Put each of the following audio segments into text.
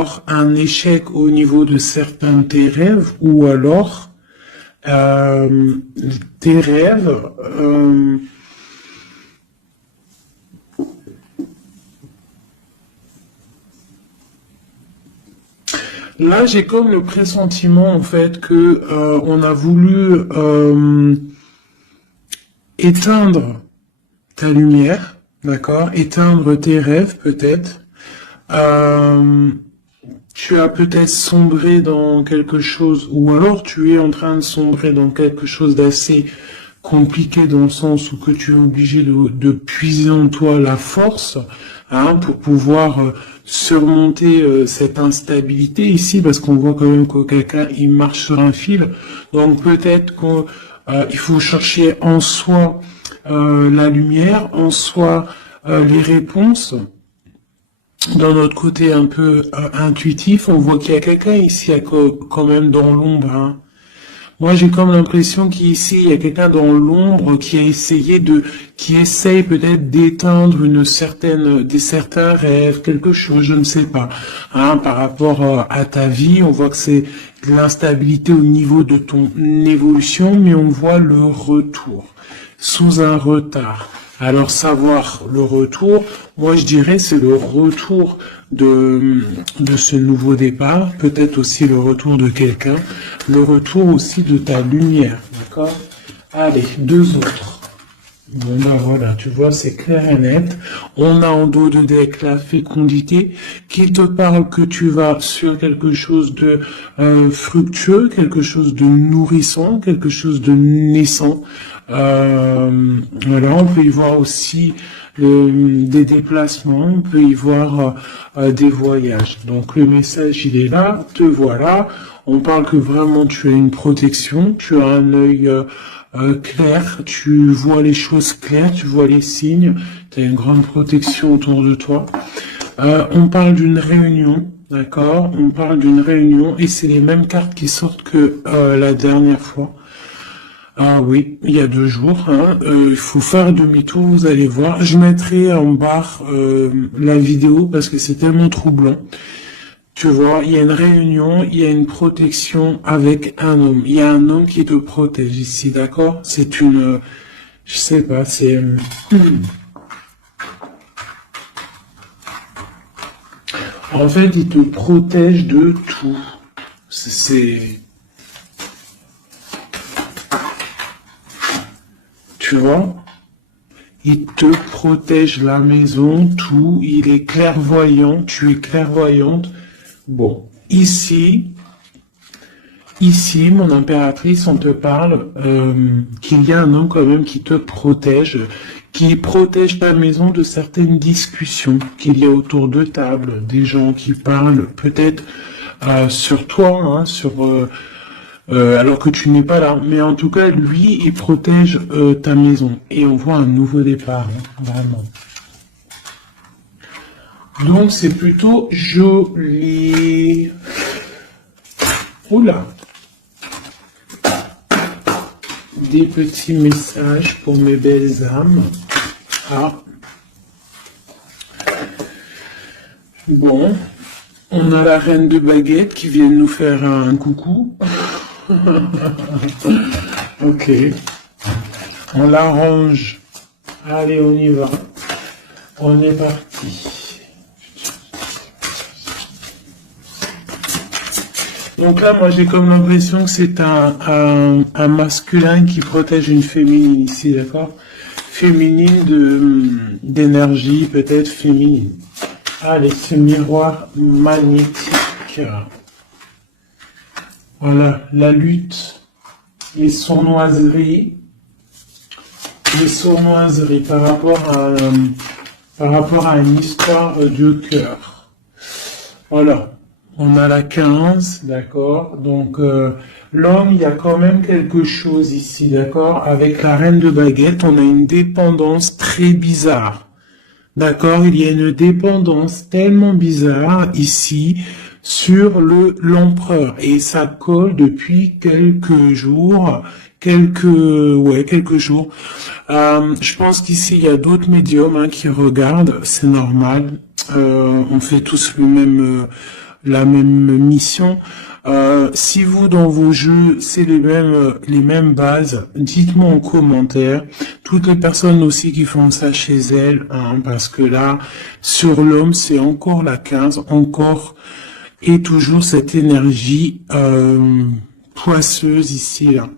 alors un échec au niveau de certains de tes rêves, ou alors tes rêves là j'ai comme le pressentiment en fait que on a voulu éteindre ta lumière, d'accord, éteindre tes rêves peut-être. Tu as peut-être sombré dans quelque chose, ou alors tu es en train de sombrer dans quelque chose d'assez compliqué dans le sens où que tu es obligé de puiser en toi la force, hein, pour pouvoir surmonter cette instabilité ici, parce qu'on voit quand même que quelqu'un il marche sur un fil. Donc peut-être qu'il faut chercher en soi la lumière, en soi les réponses. Dans notre côté un peu intuitif, on voit qu'il y a quelqu'un ici quand même dans l'ombre. Hein. Moi, j'ai comme l'impression qu'ici, il y a quelqu'un dans l'ombre qui a essayé qui essaye peut-être d'éteindre certains rêves, quelque chose, je ne sais pas. Hein, par rapport à ta vie, on voit que c'est de l'instabilité au niveau de ton évolution, mais on voit le retour, sous un retard. Alors savoir le retour, moi je dirais c'est le retour de ce nouveau départ, peut-être aussi le retour de quelqu'un, le retour aussi de ta lumière, d'accord? Allez, deux autres. Bon ben voilà, tu vois, c'est clair et net. On a en dos de deck la fécondité qui te parle que tu vas sur quelque chose de fructueux, quelque chose de nourrissant, quelque chose de naissant. Voilà, on peut y voir aussi des déplacements, on peut y voir des voyages. Donc le message il est là, te voilà. On parle que vraiment tu as une protection, tu as un œil clair, tu vois les choses claires, tu vois les signes, tu as une grande protection autour de toi. On parle d'une réunion, d'accord? On parle d'une réunion et c'est les mêmes cartes qui sortent que la dernière fois. Ah oui, il y a 2 jours. Hein, il faut faire demi-tour, vous allez voir. Je mettrai en barre la vidéo parce que c'est tellement troublant. Tu vois, il y a une réunion, il y a une protection avec un homme. Il y a un homme qui te protège ici, d'accord? C'est une... je sais pas, c'est... En fait, il te protège de tout. C'est... Tu vois, il te protège la maison, tout, il est clairvoyant, tu es clairvoyante. Bon, ici, mon impératrice, on te parle qu'il y a un homme quand même qui te protège, qui protège ta maison de certaines discussions qu'il y a autour de table, des gens qui parlent peut-être sur toi, hein, alors que tu n'es pas là. Mais en tout cas, lui, il protège ta maison. Et on voit un nouveau départ, hein, vraiment. Donc, c'est plutôt joli. Oula. Des petits messages pour mes belles âmes. Ah. Bon. On a la reine de baguette qui vient nous faire un coucou. Ok. On l'arrange. Allez, on y va. On est parti. Donc là, moi, j'ai comme l'impression que c'est un masculin qui protège une féminine ici, d'accord? Féminine d'énergie, peut-être féminine. Allez, ce miroir magnétique. Voilà, la lutte, les sournoiseries par rapport à une histoire de cœur. Voilà, on a la 15, d'accord. Donc l'homme, il y a quand même quelque chose ici, d'accord. Avec la reine de baguette, on a une dépendance très bizarre. D'accord, il y a une dépendance tellement bizarre ici sur l'empereur et ça colle depuis quelques jours, quelques jours. Je pense qu'ici il y a d'autres médiums qui regardent, c'est normal. On fait tous le même la même mission. Si vous, dans vos jeux, c'est les mêmes bases, dites-moi en commentaire. Toutes les personnes aussi qui font ça chez elles, hein, parce que là, sur l'homme, c'est encore la 15, encore et toujours cette énergie poisseuse ici, là.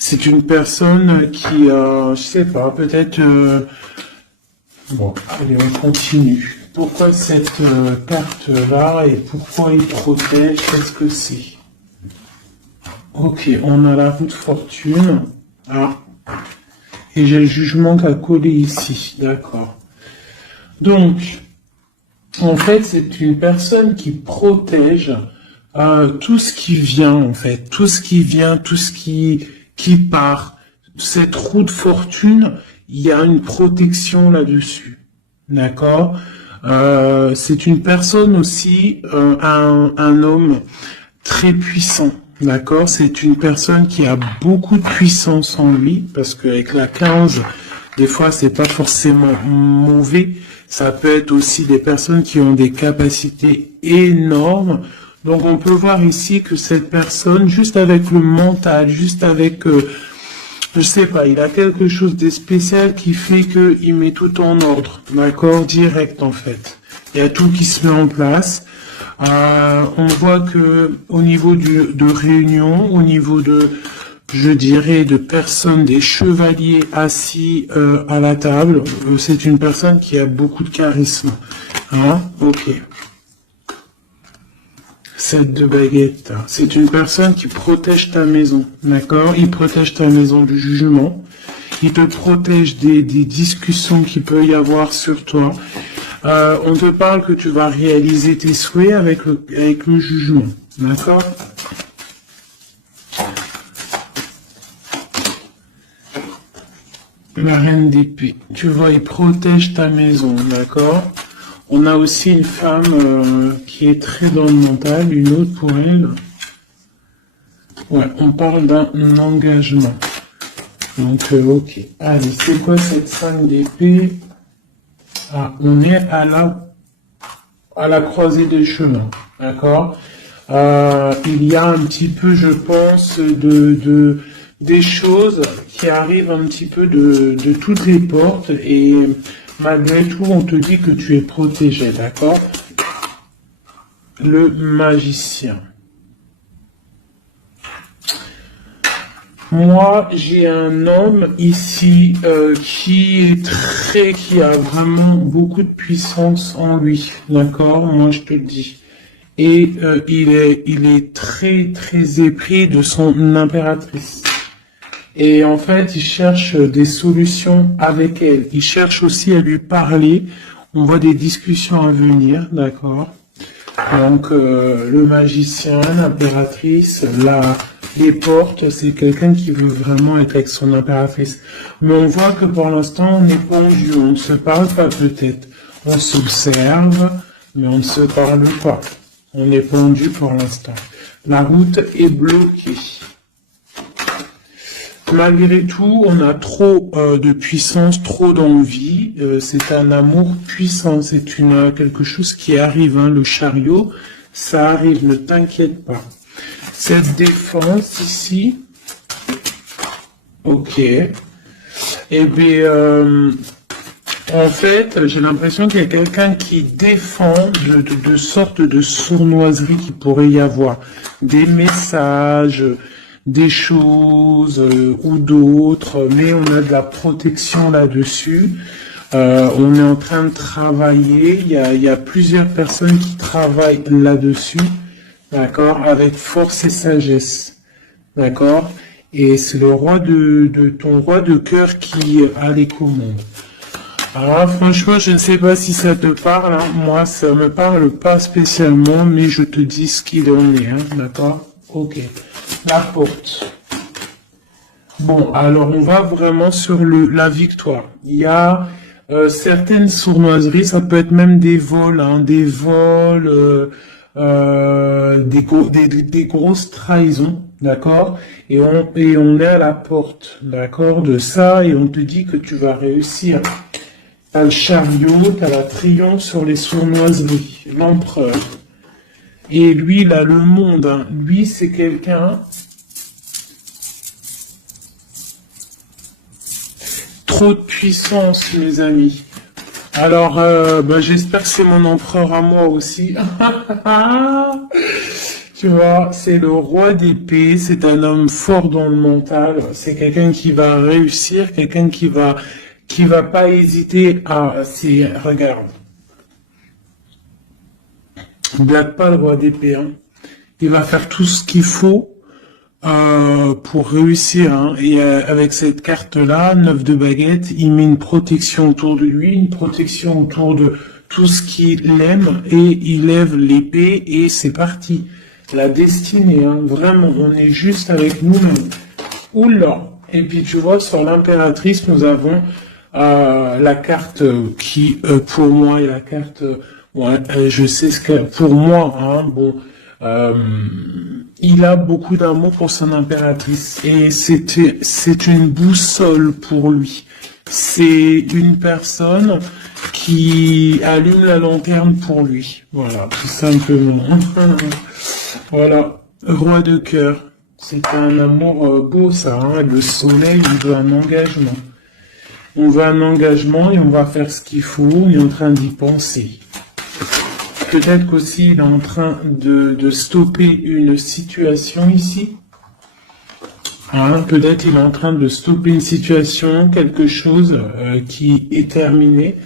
C'est une personne qui, je sais pas, peut-être... Bon, allez, on continue. Pourquoi cette carte-là et pourquoi il protège? Qu'est-ce que c'est? Ok, on a la roue de fortune. Ah. Et j'ai le jugement qui a collé ici. D'accord. Donc, en fait, c'est une personne qui protège tout ce qui vient, en fait. Tout ce qui vient, tout ce qui part. Cette roue de fortune, il y a une protection là-dessus. D'accord? C'est une personne aussi, un homme très puissant. D'accord? C'est une personne qui a beaucoup de puissance en lui, parce qu'avec la 15, des fois, c'est pas forcément mauvais. Ça peut être aussi des personnes qui ont des capacités énormes. Donc, on peut voir ici que cette personne, juste avec le mental, juste avec... je sais pas, il a quelque chose de spécial qui fait qu'il met tout en ordre, d'accord, direct en fait. Il y a tout qui se met en place. On voit que au niveau de réunion, au niveau de, je dirais, de personnes, des chevaliers assis à la table, c'est une personne qui a beaucoup de charisme. Hein? Ok. 7 de baguette, c'est une personne qui protège ta maison, d'accord? Il protège ta maison du jugement, il te protège des discussions qu'il peut y avoir sur toi. On te parle que tu vas réaliser tes souhaits avec le jugement, d'accord? La reine d'épée, tu vois, il protège ta maison, d'accord? On a aussi une femme qui est très dans le mental, une autre pour elle. Ouais, on parle d'un engagement. Donc, ok. Allez, c'est quoi cette 5 d'épée? Ah, on est à la croisée des chemins, d'accord? Il y a un petit peu, je pense, des choses qui arrivent un petit peu de toutes les portes et... Malgré tout, on te dit que tu es protégé, d'accord? Le magicien. Moi, j'ai un homme ici qui a vraiment beaucoup de puissance en lui, d'accord? Moi, je te le dis. Et il est très, très épris de son impératrice. Et en fait, il cherche des solutions avec elle. Il cherche aussi à lui parler. On voit des discussions à venir, d'accord? Donc, le magicien, l'impératrice, les portes, c'est quelqu'un qui veut vraiment être avec son impératrice. Mais on voit que pour l'instant, on est pendu. On ne se parle pas peut-être. On s'observe, mais on ne se parle pas. On est pendu pour l'instant. La route est bloquée. Malgré tout, on a trop de puissance, trop d'envie. C'est un amour puissant. C'est quelque chose qui arrive. Hein, le chariot, ça arrive. Ne t'inquiète pas. Cette défense ici, ok. Eh bien, en fait, j'ai l'impression qu'il y a quelqu'un qui défend de sortes de sournoiseries qu'il pourrait y avoir, des messages. Des choses ou d'autres, mais on a de la protection là-dessus. On est en train de travailler. Il y a plusieurs personnes qui travaillent là-dessus, d'accord, avec force et sagesse, d'accord. Et c'est le roi ton roi de cœur qui a les commandes. Alors franchement, je ne sais pas si ça te parle. Hein. Moi, ça me parle pas spécialement, mais je te dis ce qu'il en est, hein, d'accord. Ok. La porte. Bon, alors on va vraiment sur la victoire. Il y a certaines sournoiseries, ça peut être même des vols, hein, des grosses trahisons, d'accord? Et on est à la porte, d'accord, de ça, et on te dit que tu vas réussir. T'as le chariot, t'as la triomphe sur les sournoiseries, l'empereur. Et lui, il a le monde. Hein. Lui, c'est quelqu'un... Trop de puissance, mes amis. Alors, j'espère que c'est mon empereur à moi aussi. Tu vois, c'est le roi d'épée, c'est un homme fort dans le mental, c'est quelqu'un qui va réussir, quelqu'un qui va pas hésiter à, si, regarde. Blague pas le roi d'épée, hein. Il va faire tout ce qu'il faut, pour réussir, hein. Et avec cette carte-là, 9 de baguette, il met une protection autour de lui, une protection autour de tout ce qu'il aime, et il lève l'épée, et c'est parti. La destinée, hein, vraiment, on est juste avec nous-mêmes. Oula. Et puis tu vois, sur l'impératrice, nous avons la carte qui, pour moi, est la carte... je sais ce que... Pour moi, hein, bon... il a beaucoup d'amour pour son impératrice. Et c'est une boussole pour lui. C'est une personne qui allume la lanterne pour lui. Voilà, tout simplement. Voilà, roi de cœur. C'est un amour beau, ça. Hein. Le soleil, il veut un engagement. On veut un engagement et on va faire ce qu'il faut. On est en train d'y penser. Peut-être qu'aussi, il est en train de stopper une situation ici. Hein, peut-être il est en train de stopper une situation, quelque chose qui est terminé.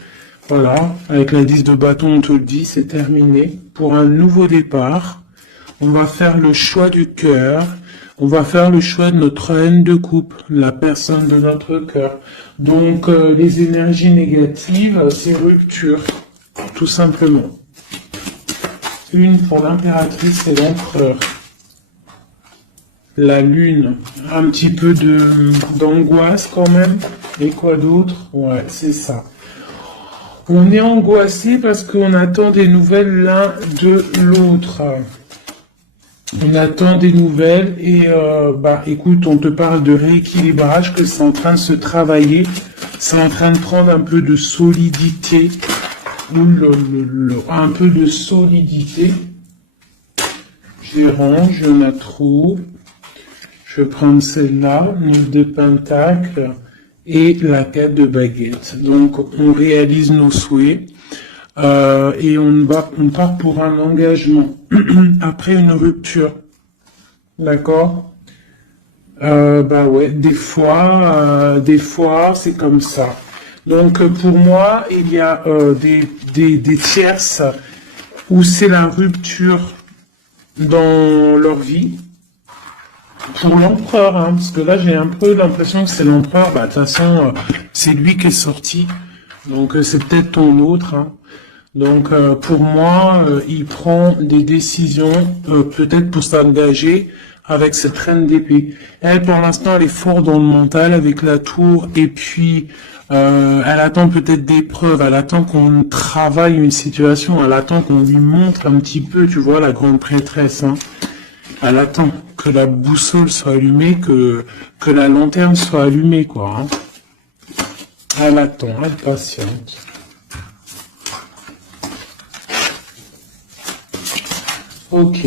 Voilà, avec la 10 de bâton, on te le dit, c'est terminé. Pour un nouveau départ, on va faire le choix du cœur. On va faire le choix de notre haine de coupe, la personne de notre cœur. Donc, les énergies négatives, c'est rupture, tout simplement. Une pour l'impératrice et l'empereur. La lune, un petit peu d'angoisse quand même. Et quoi d'autre? Ouais, c'est ça. On est angoissé parce qu'on attend des nouvelles l'un de l'autre. On attend des nouvelles et écoute, on te parle de rééquilibrage, que c'est en train de se travailler, c'est en train de prendre un peu de solidité, un peu de solidité. Je range, il y en a trop. Je vais prendre celle-là, 9 de pentacle et la 4 de baguette. Donc on réalise nos souhaits. Et on part pour un engagement après une rupture, d'accord? Des fois c'est comme ça. Donc pour moi il y a des tierces où c'est la rupture dans leur vie. Pour l'empereur, hein, parce que là j'ai un peu l'impression que c'est l'empereur. De toute façon c'est lui qui est sorti, donc c'est peut-être ton autre. Hein. Donc pour moi, il prend des décisions peut-être pour s'engager avec cette reine d'épée. Elle, pour l'instant, elle est forte dans le mental avec la tour et puis elle attend peut-être des preuves, elle attend qu'on travaille une situation, elle attend qu'on lui montre un petit peu, tu vois, la grande prêtresse. Hein. Elle attend que la boussole soit allumée, que la lanterne soit allumée, quoi. Hein. Elle attend, elle patiente. Ok.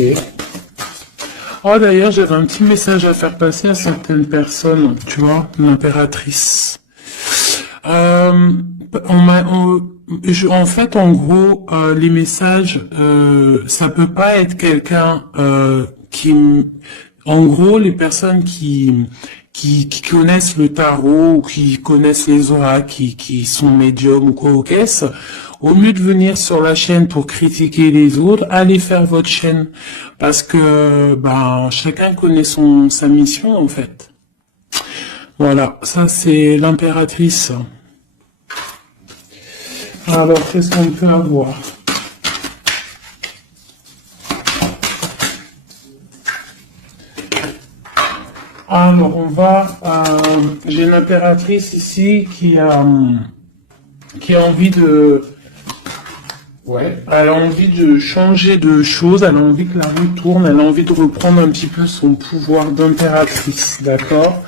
Oh d'ailleurs, j'avais un petit message à faire passer à certaines personnes, tu vois, l'impératrice. En fait, en gros, les messages, ça peut pas être quelqu'un en gros, les personnes qui connaissent le tarot ou qui connaissent les oracles, qui sont médiums ou quoi au caisse, au lieu de venir sur la chaîne pour critiquer les autres, allez faire votre chaîne. Parce que chacun connaît sa mission en fait. Voilà, ça c'est l'impératrice. Alors, qu'est-ce qu'on peut avoir? Alors, on va... j'ai une impératrice ici qui a envie de... Ouais, elle a envie de changer de choses, elle a envie que la roue tourne, elle a envie de reprendre un petit peu son pouvoir d'impératrice, d'accord?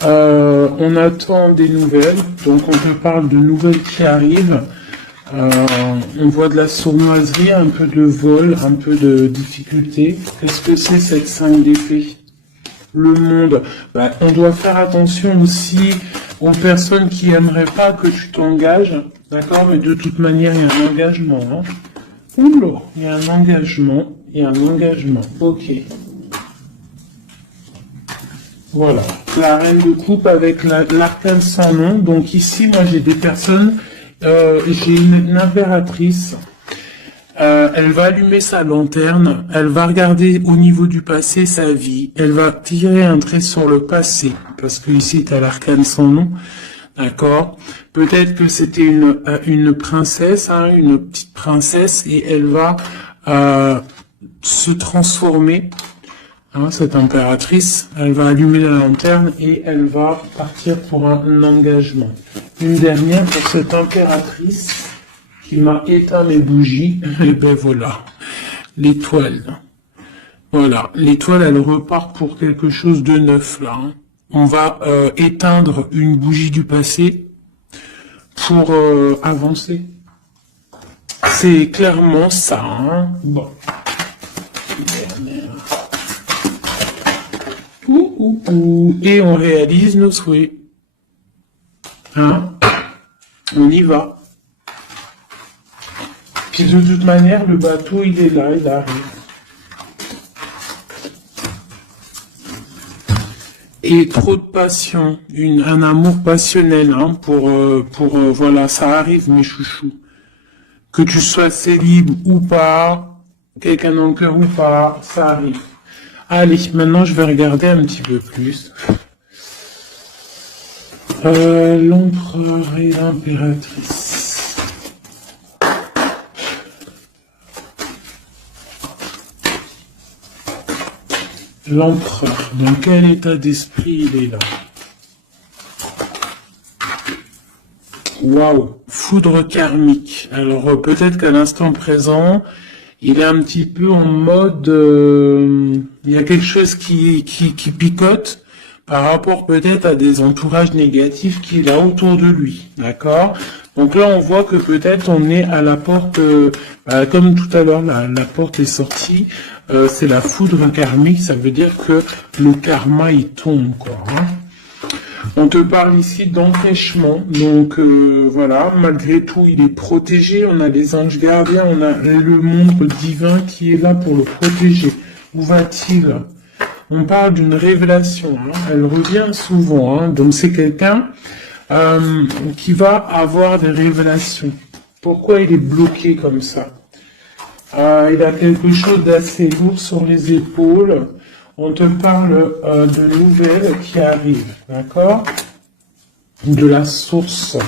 On attend des nouvelles, donc on te parle de nouvelles qui arrivent. On voit de la sournoiserie, un peu de vol, un peu de difficulté. Qu'est-ce que c'est cette 5 d'épée? Le monde. Bah, on doit faire attention aussi aux personnes qui aimeraient pas que tu t'engages. D'accord? Mais de toute manière, il y a un engagement. Hein. Oula, il y a un engagement. Il y a un engagement. Ok. Voilà. La reine de coupe avec l'arcane sans nom. Donc ici, moi, j'ai des personnes... j'ai une impératrice, elle va allumer sa lanterne, elle va regarder au niveau du passé sa vie, elle va tirer un trait sur le passé, parce que ici tu as l'arcane sans nom, d'accord? Peut-être que c'était une princesse, hein, une petite princesse, et elle va se transformer. Hein, cette impératrice, elle va allumer la lanterne et elle va partir pour un engagement. Une dernière pour cette impératrice qui m'a éteint mes bougies. Et ben voilà, l'étoile. Voilà, l'étoile, elle repart pour quelque chose de neuf là. Hein. On va éteindre une bougie du passé pour avancer. C'est clairement ça. Hein. Bon. Et on réalise nos souhaits. Hein? On y va. Puis de toute manière, le bateau, il est là, il arrive. Et trop de passion, un amour passionnel, hein, voilà, ça arrive, mes chouchous. Que tu sois célib ou pas, quelqu'un dans le cœur ou pas, ça arrive. Allez, maintenant je vais regarder un petit peu plus. L'empereur et l'impératrice. L'empereur, dans quel état d'esprit il est là? Waouh, foudre karmique. Alors peut-être qu'à l'instant présent, il est un petit peu en mode, il y a quelque chose qui picote par rapport peut-être à des entourages négatifs qu'il a autour de lui, d'accord? Donc là, on voit que peut-être on est à la porte, comme tout à l'heure, la porte est sortie, c'est la foudre karmique, ça veut dire que le karma, il tombe, quoi. Hein. On te parle ici d'empêchement, donc voilà, malgré tout, il est protégé, on a les anges gardiens, on a le monde divin qui est là pour le protéger. Où va-t-il? On parle d'une révélation, hein, elle revient souvent, hein, donc c'est quelqu'un qui va avoir des révélations. Pourquoi il est bloqué comme ça? Il a quelque chose d'assez lourd sur les épaules. On te parle de nouvelles qui arrivent, d'accord? De la source.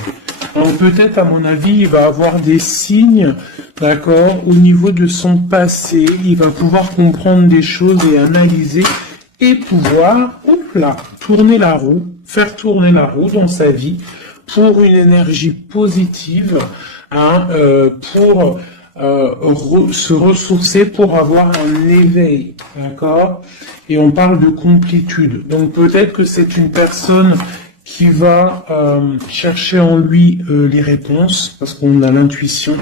Donc peut-être, à mon avis, il va avoir des signes, d'accord, au niveau de son passé. Il va pouvoir comprendre des choses et analyser et pouvoir, tourner la roue, faire tourner la roue dans sa vie pour une énergie positive, hein, pour se ressourcer, pour avoir un éveil, d'accord? Et on parle de complétude. Donc peut-être que c'est une personne qui va chercher en lui les réponses, parce qu'on a l'intuition,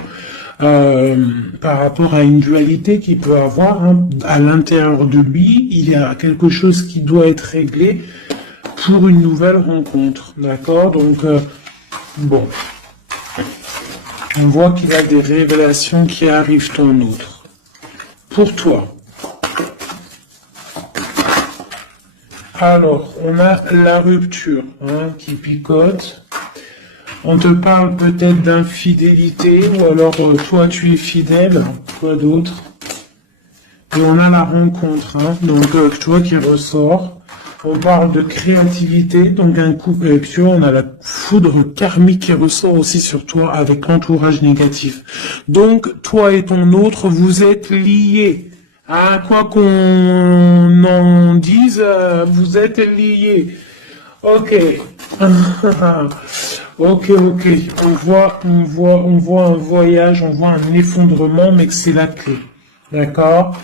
par rapport à une dualité qu'il peut avoir, hein, à l'intérieur de lui, il y a quelque chose qui doit être réglé pour une nouvelle rencontre, d'accord? Donc, bon, on voit qu'il y a des révélations qui arrivent ton autre. Pour toi. Alors, on a la rupture, hein, qui picote. On te parle peut-être d'infidélité, ou alors toi tu es fidèle, quoi d'autre? Et on a la rencontre, hein, donc toi qui ressort. On parle de créativité, donc un couple avec toi, on a la foudre karmique qui ressort aussi sur toi avec l'entourage négatif. Donc toi et ton autre, vous êtes liés. Ah, quoi qu'on en dise, vous êtes liés. Ok. Ok. On voit un voyage, on voit un effondrement, mais que c'est la clé. D'accord?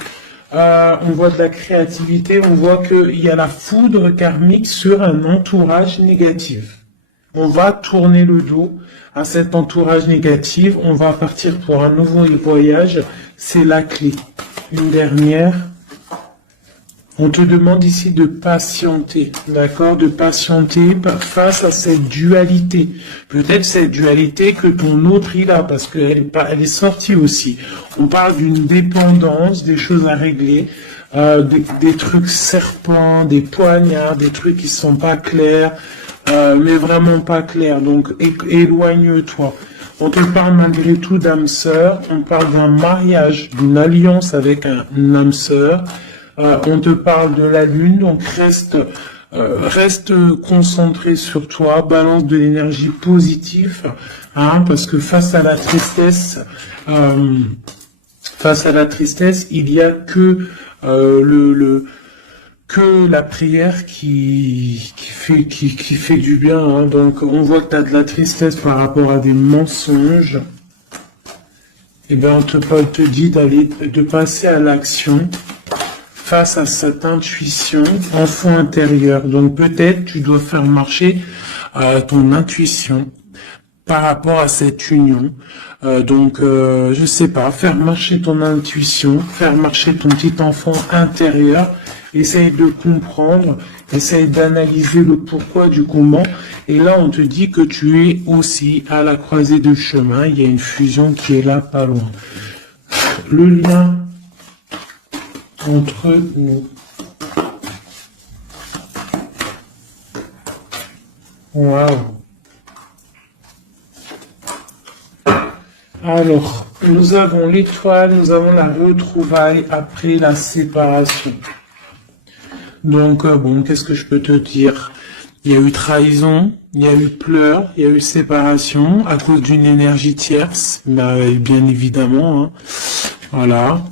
On voit de la créativité, on voit qu'il y a la foudre karmique sur un entourage négatif. On va tourner le dos à cet entourage négatif. On va partir pour un nouveau voyage. C'est la clé. Une dernière. On te demande ici de patienter, d'accord? De patienter face à cette dualité. Peut-être cette dualité que ton autre il a, parce qu'elle est sortie aussi. On parle d'une dépendance, des choses à régler, des trucs serpents, des poignards, des trucs qui sont pas clairs, mais vraiment pas clairs. Donc éloigne-toi. On te parle malgré tout d'âme sœur. On parle d'un mariage, d'une alliance avec un âme sœur. On te parle de la lune, donc reste concentré sur toi, balance de l'énergie positive, hein, parce que face à la tristesse, il y a que que la prière qui fait du bien, hein. Donc on voit que tu as de la tristesse par rapport à des mensonges. Et bien on te dit de passer à l'action face à cette intuition, enfant intérieur. Donc peut-être tu dois faire marcher ton intuition par rapport à cette union. Je sais pas, faire marcher ton intuition, faire marcher ton petit enfant intérieur. Essaye de comprendre, essaye d'analyser le pourquoi du comment. Et là, on te dit que tu es aussi à la croisée de chemin. Il y a une fusion qui est là, pas loin. Le lien entre nous. Waouh. Alors, nous avons l'étoile, nous avons la retrouvaille après la séparation. Donc, bon, qu'est-ce que je peux te dire? Il y a eu trahison, il y a eu pleurs, il y a eu séparation à cause d'une énergie tierce, bien évidemment, hein. Voilà.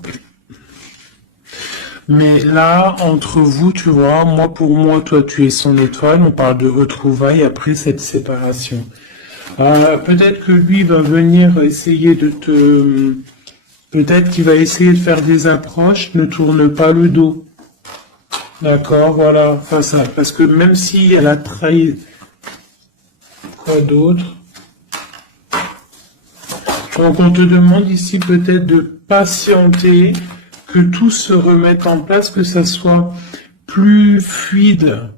Mais là, entre vous, tu vois, pour moi, toi, tu es son étoile, on parle de retrouvailles après cette séparation. Peut-être que lui va venir essayer peut-être qu'il va essayer de faire des approches, ne tourne pas le dos. D'accord, voilà, parce que même si elle a trahi, quoi d'autre? Donc on te demande ici peut-être de patienter, que tout se remette en place, que ça soit plus fluide.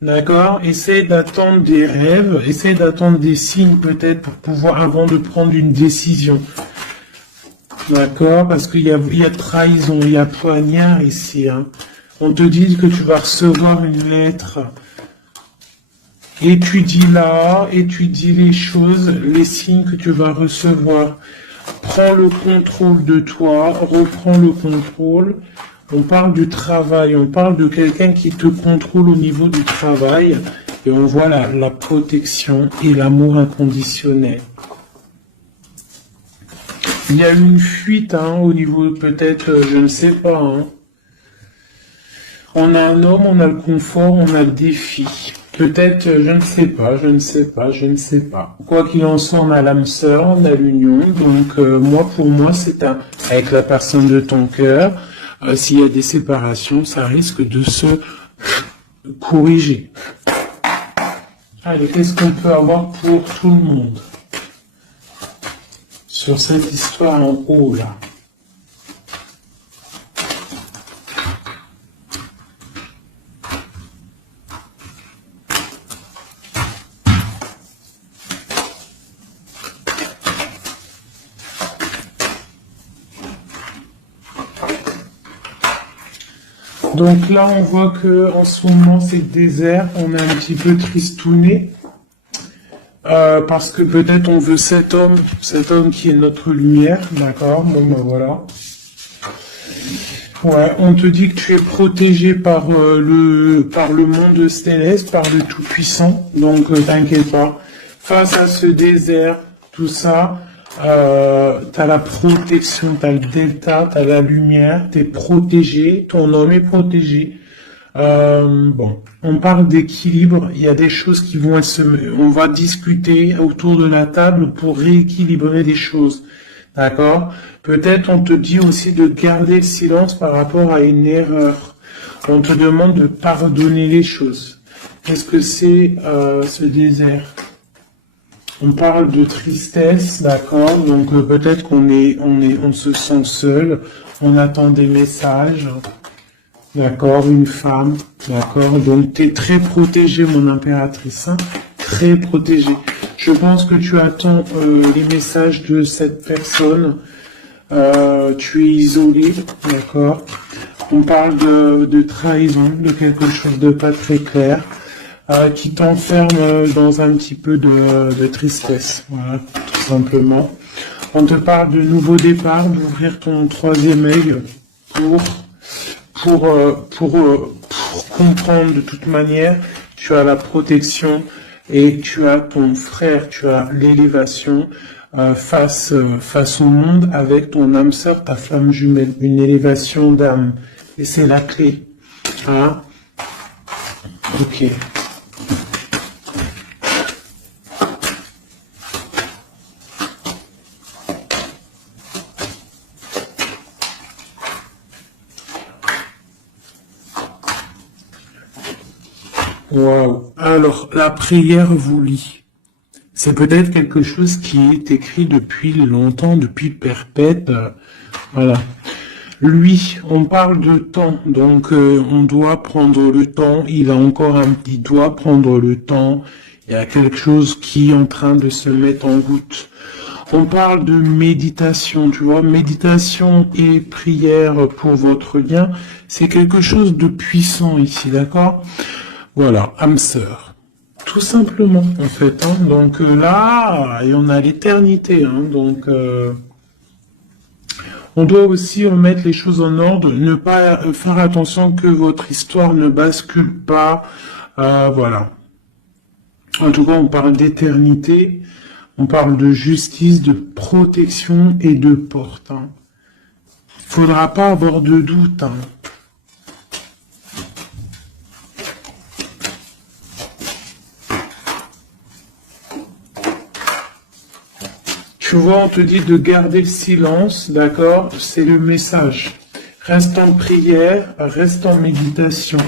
D'accord? Essaye d'attendre des rêves, essaye d'attendre des signes peut-être pour pouvoir, avant de prendre une décision. D'accord? Parce qu'il y a trahison, il y a poignard ici, hein. On te dit que tu vas recevoir une lettre. Étudie-la, étudie les choses, les signes que tu vas recevoir. Prends le contrôle de toi, reprends le contrôle. On parle du travail, on parle de quelqu'un qui te contrôle au niveau du travail. Et on voit la protection et l'amour inconditionnel. Il y a eu une fuite, hein, au niveau peut-être, je ne sais pas, hein. On a un homme, on a le confort, on a le défi. Peut-être, je ne sais pas. Quoi qu'il en soit, on a l'âme sœur, on a l'union. Donc, pour moi, c'est avec la personne de ton cœur. S'il y a des séparations, ça risque de se corriger. Allez, qu'est-ce qu'on peut avoir pour tout le monde sur cette histoire en haut, là? Donc là, on voit que en ce moment, c'est désert. On est un petit peu tristouné. Parce que peut-être on veut cet homme qui est notre lumière. D'accord? Bon, ben voilà. Ouais, on te dit que tu es protégé par le monde céleste, par le Tout-Puissant. Donc, t'inquiète pas. Face à ce désert, tout ça, t'as la protection, t'as le delta, t'as la lumière, t'es protégé, ton homme est protégé. On parle d'équilibre, il y a des choses qui vont on va discuter autour de la table pour rééquilibrer des choses. D'accord? Peut-être on te dit aussi de garder le silence par rapport à une erreur. On te demande de pardonner les choses. Qu'est-ce que c'est ce désert? On parle de tristesse, d'accord? Donc peut-être on se sent seul, on attend des messages, d'accord? Une femme, d'accord? Donc tu es très protégée, mon impératrice, hein? Très protégée. Je pense que tu attends les messages de cette personne. Tu es isolé, d'accord? On parle de trahison, de quelque chose de pas très clair. Qui t'enferme dans un petit peu de tristesse, voilà, tout simplement. On te parle de nouveau départ, d'ouvrir ton troisième œil pour comprendre de toute manière, tu as la protection et tu as ton frère, tu as l'élévation face au monde avec ton âme sœur, ta flamme jumelle, une élévation d'âme. Et c'est la clé. Hein? Ok. Wow. Alors, la prière vous lie. C'est peut-être quelque chose qui est écrit depuis longtemps, depuis perpète. Voilà. Lui, on parle de temps, donc on doit prendre le temps. Il doit prendre le temps. Il y a quelque chose qui est en train de se mettre en route. On parle de méditation, tu vois, méditation et prière pour votre lien, c'est quelque chose de puissant ici, d'accord? Voilà, âme sœur. Tout simplement, en fait. Hein. Donc là, et on a l'éternité. Hein. Donc, on doit aussi remettre les choses en ordre, ne pas faire attention que votre histoire ne bascule pas. Voilà. En tout cas, on parle d'éternité, on parle de justice, de protection et de porte. Hein. Faudra pas avoir de doute. Hein. Tu vois, on te dit de garder le silence, d'accord? C'est le message. Reste en prière, reste en méditation.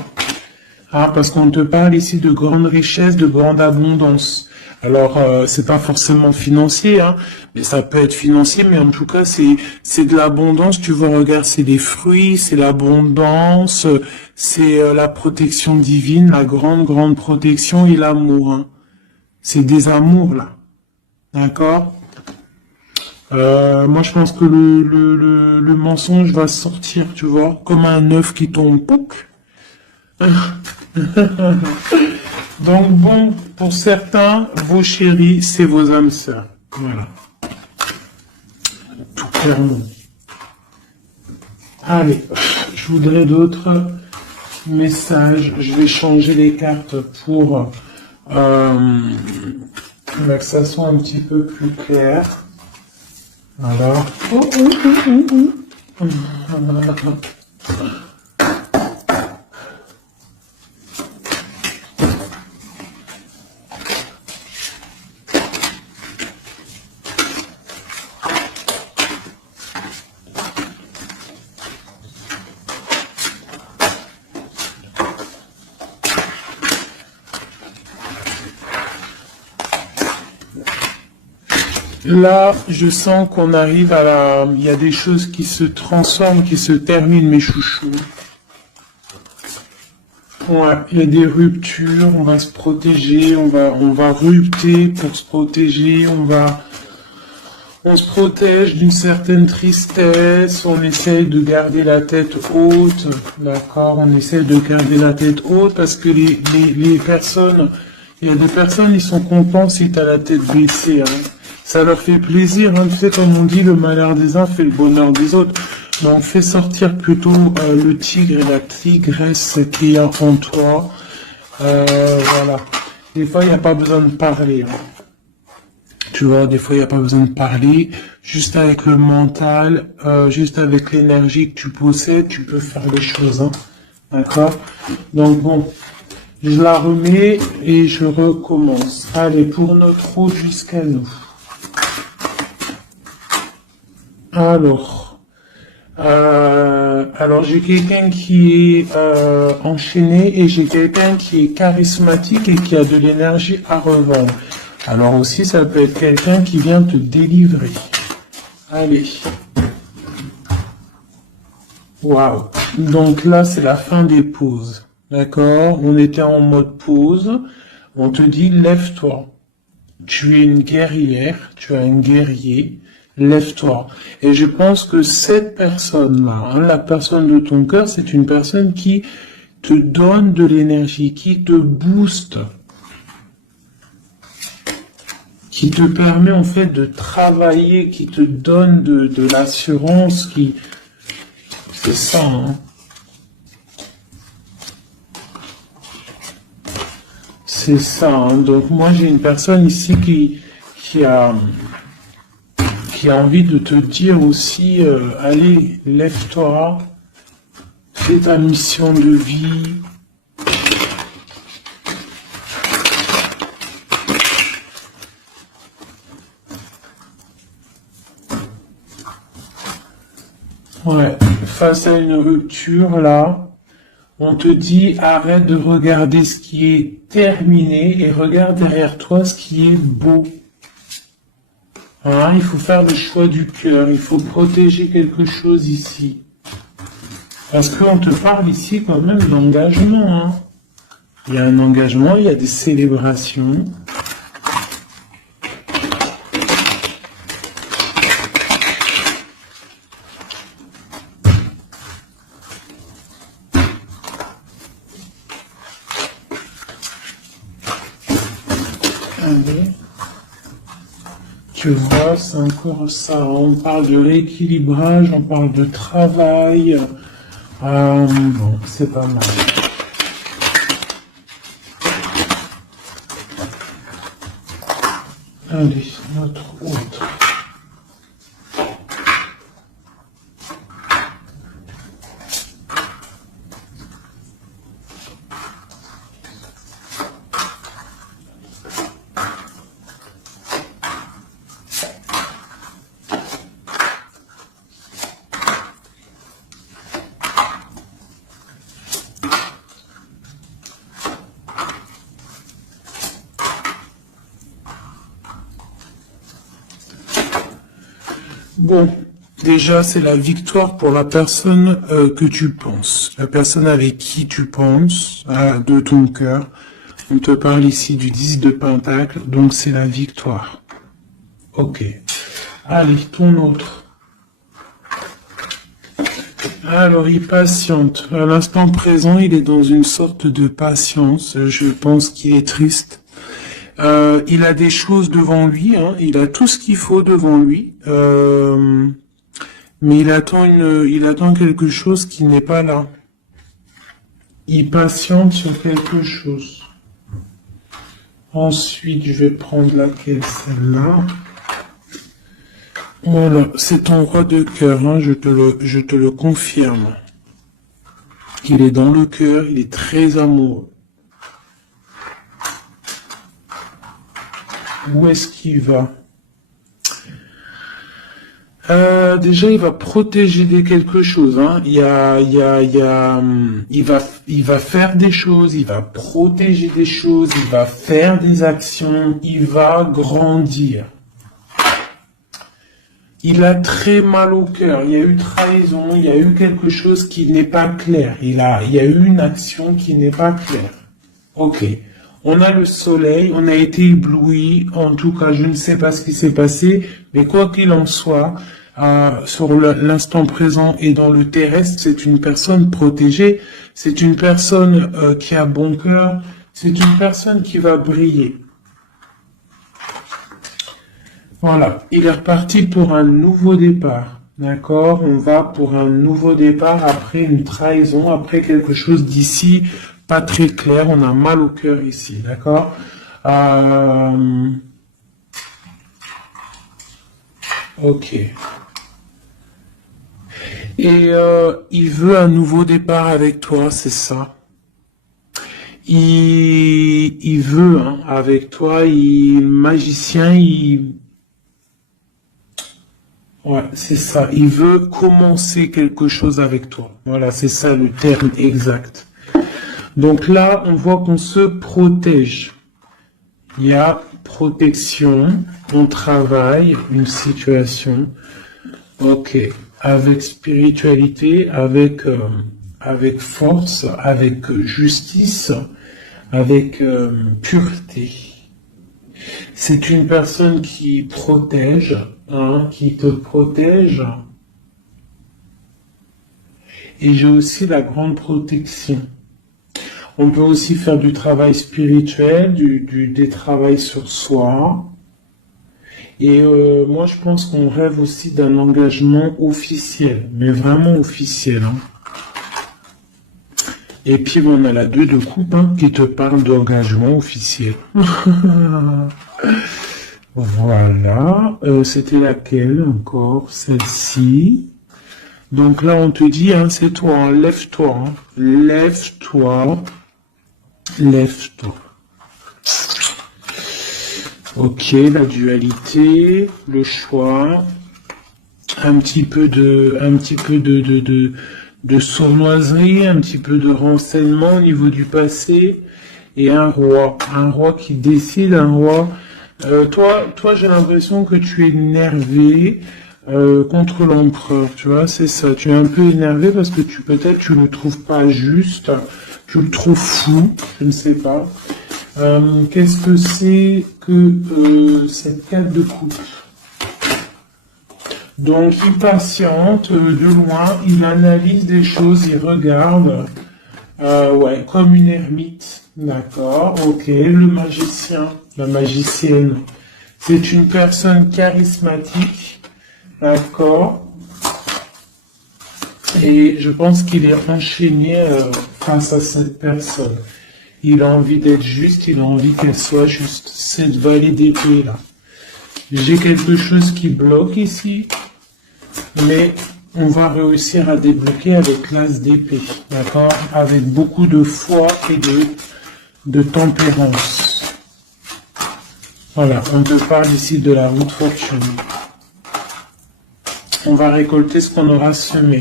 Ah, parce qu'on te parle ici de grande richesse, de grande abondance. Alors, c'est pas forcément financier, hein, mais ça peut être financier, mais en tout cas, c'est de l'abondance. Tu vois, regarde, c'est des fruits, c'est l'abondance, c'est la protection divine, la grande protection et l'amour. Hein. C'est des amours, là. D'accord? Moi, je pense que le mensonge va sortir, tu vois, comme un œuf qui tombe. Pouc. Donc bon, pour certains, vos chéris, c'est vos âmes sœurs. Voilà. Tout clairement. Allez, je voudrais d'autres messages. Je vais changer les cartes pour que ça soit un petit peu plus clair. Alors. Là, je sens qu'on arrive à la... Il y a des choses qui se transforment, qui se terminent, mes chouchous. Ouais, il y a des ruptures, on va se protéger, on va rupter pour se protéger, on se protège d'une certaine tristesse, on essaye de garder la tête haute, d'accord, on essaye de garder la tête haute parce que les personnes, il y a des personnes, ils sont contents si tu as la tête baissée, hein. Ça leur fait plaisir, hein. Tu sais, comme on dit, le malheur des uns fait le bonheur des autres. Donc, fais sortir plutôt le tigre et la tigresse qui est en toi. Voilà. Des fois, il n'y a pas besoin de parler. Hein. Tu vois, des fois, il n'y a pas besoin de parler. Juste avec le mental, juste avec l'énergie que tu possèdes, tu peux faire les choses. Hein. D'accord? Donc, bon, je la remets et je recommence. Allez, pour notre route jusqu'à nous. Alors j'ai quelqu'un qui est enchaîné et j'ai quelqu'un qui est charismatique et qui a de l'énergie à revendre. Alors aussi, ça peut être quelqu'un qui vient te délivrer. Allez. Waouh. Donc là, c'est la fin des pauses. D'accord? On était en mode pause. On te dit, lève-toi. Tu es une guerrière, tu es un guerrier. Lève-toi. Et je pense que cette personne-là, hein, la personne de ton cœur, c'est une personne qui te donne de l'énergie, qui te booste, qui te permet en fait de travailler, qui te donne de l'assurance, qui... C'est ça, hein. C'est ça, hein. Donc moi j'ai une personne ici qui a envie de te dire aussi, allez, lève-toi, fais ta mission de vie. Ouais, face à une rupture, là, on te dit arrête de regarder ce qui est terminé et regarde derrière toi ce qui est beau. Hein, il faut faire le choix du cœur, il faut protéger quelque chose ici. Parce qu'on te parle ici quand même d'engagement. Hein. Il y a un engagement, il y a des célébrations. Allez. Tu vois, c'est encore ça. On parle de rééquilibrage, on parle de travail. Bon, c'est pas mal. Allez, notre autre. Bon, déjà, c'est la victoire pour la personne que tu penses, la personne avec qui tu penses, de ton cœur. On te parle ici du 10 de Pentacle, donc c'est la victoire. Ok. Allez, ton autre. Alors, il patiente. À l'instant présent, il est dans une sorte de patience. Je pense qu'il est triste. Il a des choses devant lui, hein, il a tout ce qu'il faut devant lui, mais il attend quelque chose qui n'est pas là. Il patiente sur quelque chose. Ensuite, je vais prendre laquelle, celle-là. Voilà, c'est ton roi de cœur, hein, je te le confirme. Il est dans le cœur, il est très amoureux. Où est-ce qu'il va? Déjà, il va protéger quelque chose. Hein. Il va faire des choses, il va protéger des choses, il va faire des actions, il va grandir. Il a très mal au cœur. Il y a eu trahison, il y a eu quelque chose qui n'est pas clair. Il y a eu une action qui n'est pas claire. Ok. On a le soleil, on a été ébloui, en tout cas je ne sais pas ce qui s'est passé, mais quoi qu'il en soit, sur l'instant présent et dans le terrestre, c'est une personne protégée, c'est une personne qui a bon cœur, c'est une personne qui va briller. Voilà, il est reparti pour un nouveau départ, d'accord? On va pour un nouveau départ après une trahison, après quelque chose d'ici pas très clair, on a mal au cœur ici, d'accord? Ok. Et il veut un nouveau départ avec toi, c'est ça. Il veut, hein, avec toi, magicien, ouais, c'est ça. Il veut commencer quelque chose avec toi. Voilà, c'est ça le terme exact. Donc là, on voit qu'on se protège. Il y a protection, on travaille, une situation. Ok. Avec spiritualité, avec force, avec justice, avec pureté. C'est une personne qui protège, hein, qui te protège. Et j'ai aussi la grande protection. On peut aussi faire du travail spirituel, des travails sur soi. Et moi, je pense qu'on rêve aussi d'un engagement officiel, mais vraiment officiel. Hein. Et puis, on a la 2 de coupe hein, qui te parle d'engagement officiel. Voilà. C'était laquelle encore? Celle-ci. Donc là, on te dit, hein, c'est toi, hein, lève-toi. Hein. Lève-toi. Lève-toi. Ok, la dualité, le choix, un petit peu de sournoiserie, un petit peu de renseignement au niveau du passé, et un roi qui décide, un roi. Toi, j'ai l'impression que tu es énervé contre l'empereur, tu vois, c'est ça. Tu es un peu énervé parce que peut-être tu le trouves pas juste, tu le trouves fou, je ne sais pas. Qu'est-ce que c'est que cette 4 de coupe? Donc, il patiente de loin, il analyse des choses, il regarde, ouais, comme une ermite, d'accord, ok, le magicien, la magicienne, c'est une personne charismatique, d'accord, et je pense qu'il est enchaîné face à cette personne. Il a envie d'être juste, il a envie qu'elle soit juste. Cette vallée d'épée là. J'ai quelque chose qui bloque ici, mais on va réussir à débloquer avec l'as d'épée, d'accord? Avec beaucoup de foi et de tempérance. Voilà, on te parle ici de la route fortune. On va récolter ce qu'on aura semé.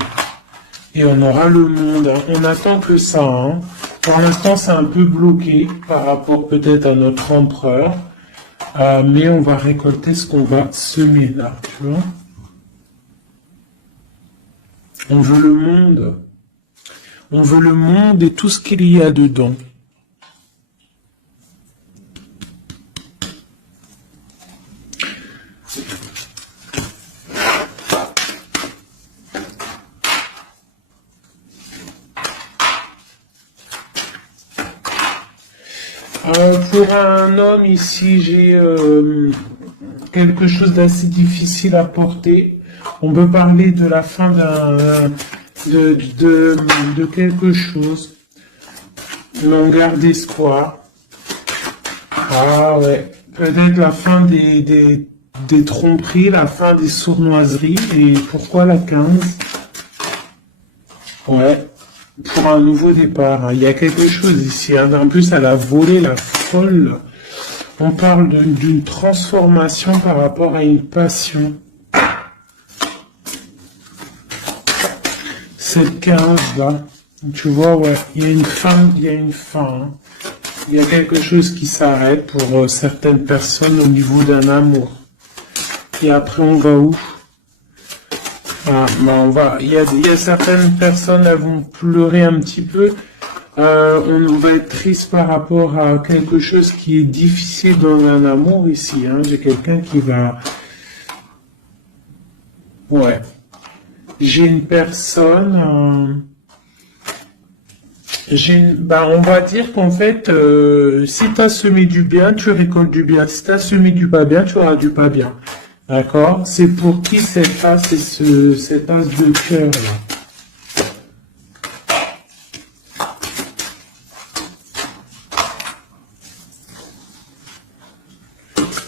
Et on aura le monde. Hein. On attend que ça. Hein. Pour l'instant, c'est un peu bloqué par rapport peut-être à notre empereur. Mais on va récolter ce qu'on va semer là, tu vois. On veut le monde. On veut le monde et tout ce qu'il y a dedans. Pour un homme ici, j'ai quelque chose d'assez difficile à porter. On peut parler de la fin de quelque chose. Mais on garde espoir. Ah ouais, peut-être la fin des tromperies, la fin des sournoiseries. Et pourquoi la 15? Ouais. Pour un nouveau départ, hein. Il y a quelque chose ici. Hein. En plus, elle a volé la folle. On parle d'une transformation par rapport à une passion. Cette 15 là, tu vois, ouais, il y a une fin, il y a une fin. Hein. Il y a quelque chose qui s'arrête pour certaines personnes au niveau d'un amour. Et après, on va où? Ah, ben il y a certaines personnes, elles vont pleurer un petit peu. On va être triste par rapport à quelque chose qui est difficile dans un amour ici. Hein. J'ai quelqu'un qui va... Ouais. J'ai une personne... on va dire qu'en fait, si tu as semé du bien, tu récoltes du bien. Si tu as semé du pas bien, tu auras du pas bien. D'accord? C'est pour qui cet as et cet as de cœur là?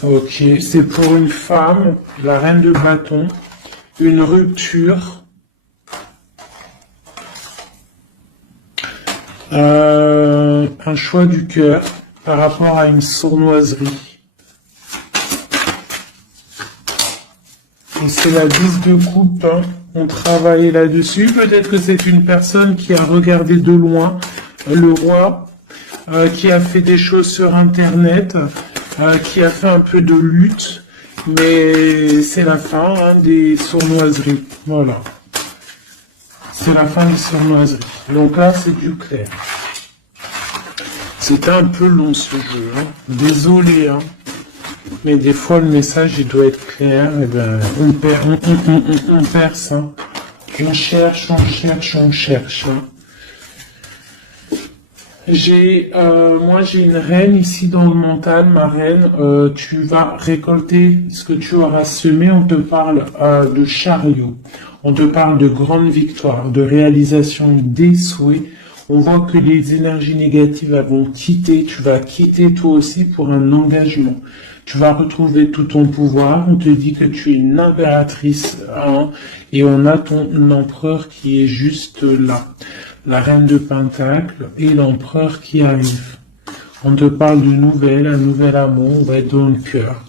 Ok, c'est pour une femme, la reine de bâton, une rupture, un choix du cœur par rapport à une sournoiserie. Et c'est la 10 de coupe, hein. On travaille là-dessus. Peut-être que c'est une personne qui a regardé de loin le roi, qui a fait des choses sur Internet, qui a fait un peu de lutte, mais c'est la fin hein, des sournoiseries. Voilà. C'est la fin des sournoiseries. Donc là, c'est du clair. C'était un peu long ce jeu. Hein. Désolé, hein. Mais des fois, le message, il doit être clair. Et ben, on perd ça. On cherche, on cherche, on cherche. Hein. Moi j'ai une reine ici dans le mental, ma reine. Tu vas récolter ce que tu auras semé. On te parle de chariot. On te parle de grande victoire, de réalisation des souhaits. On voit que les énergies négatives vont quitter. Tu vas quitter toi aussi pour un engagement. Tu vas retrouver tout ton pouvoir. On te dit que tu es une impératrice, hein, et on a ton empereur qui est juste là. La reine de Pentacle et l'empereur qui arrive. On te parle de nouvelles, un nouvel amour, on va être dans le cœur.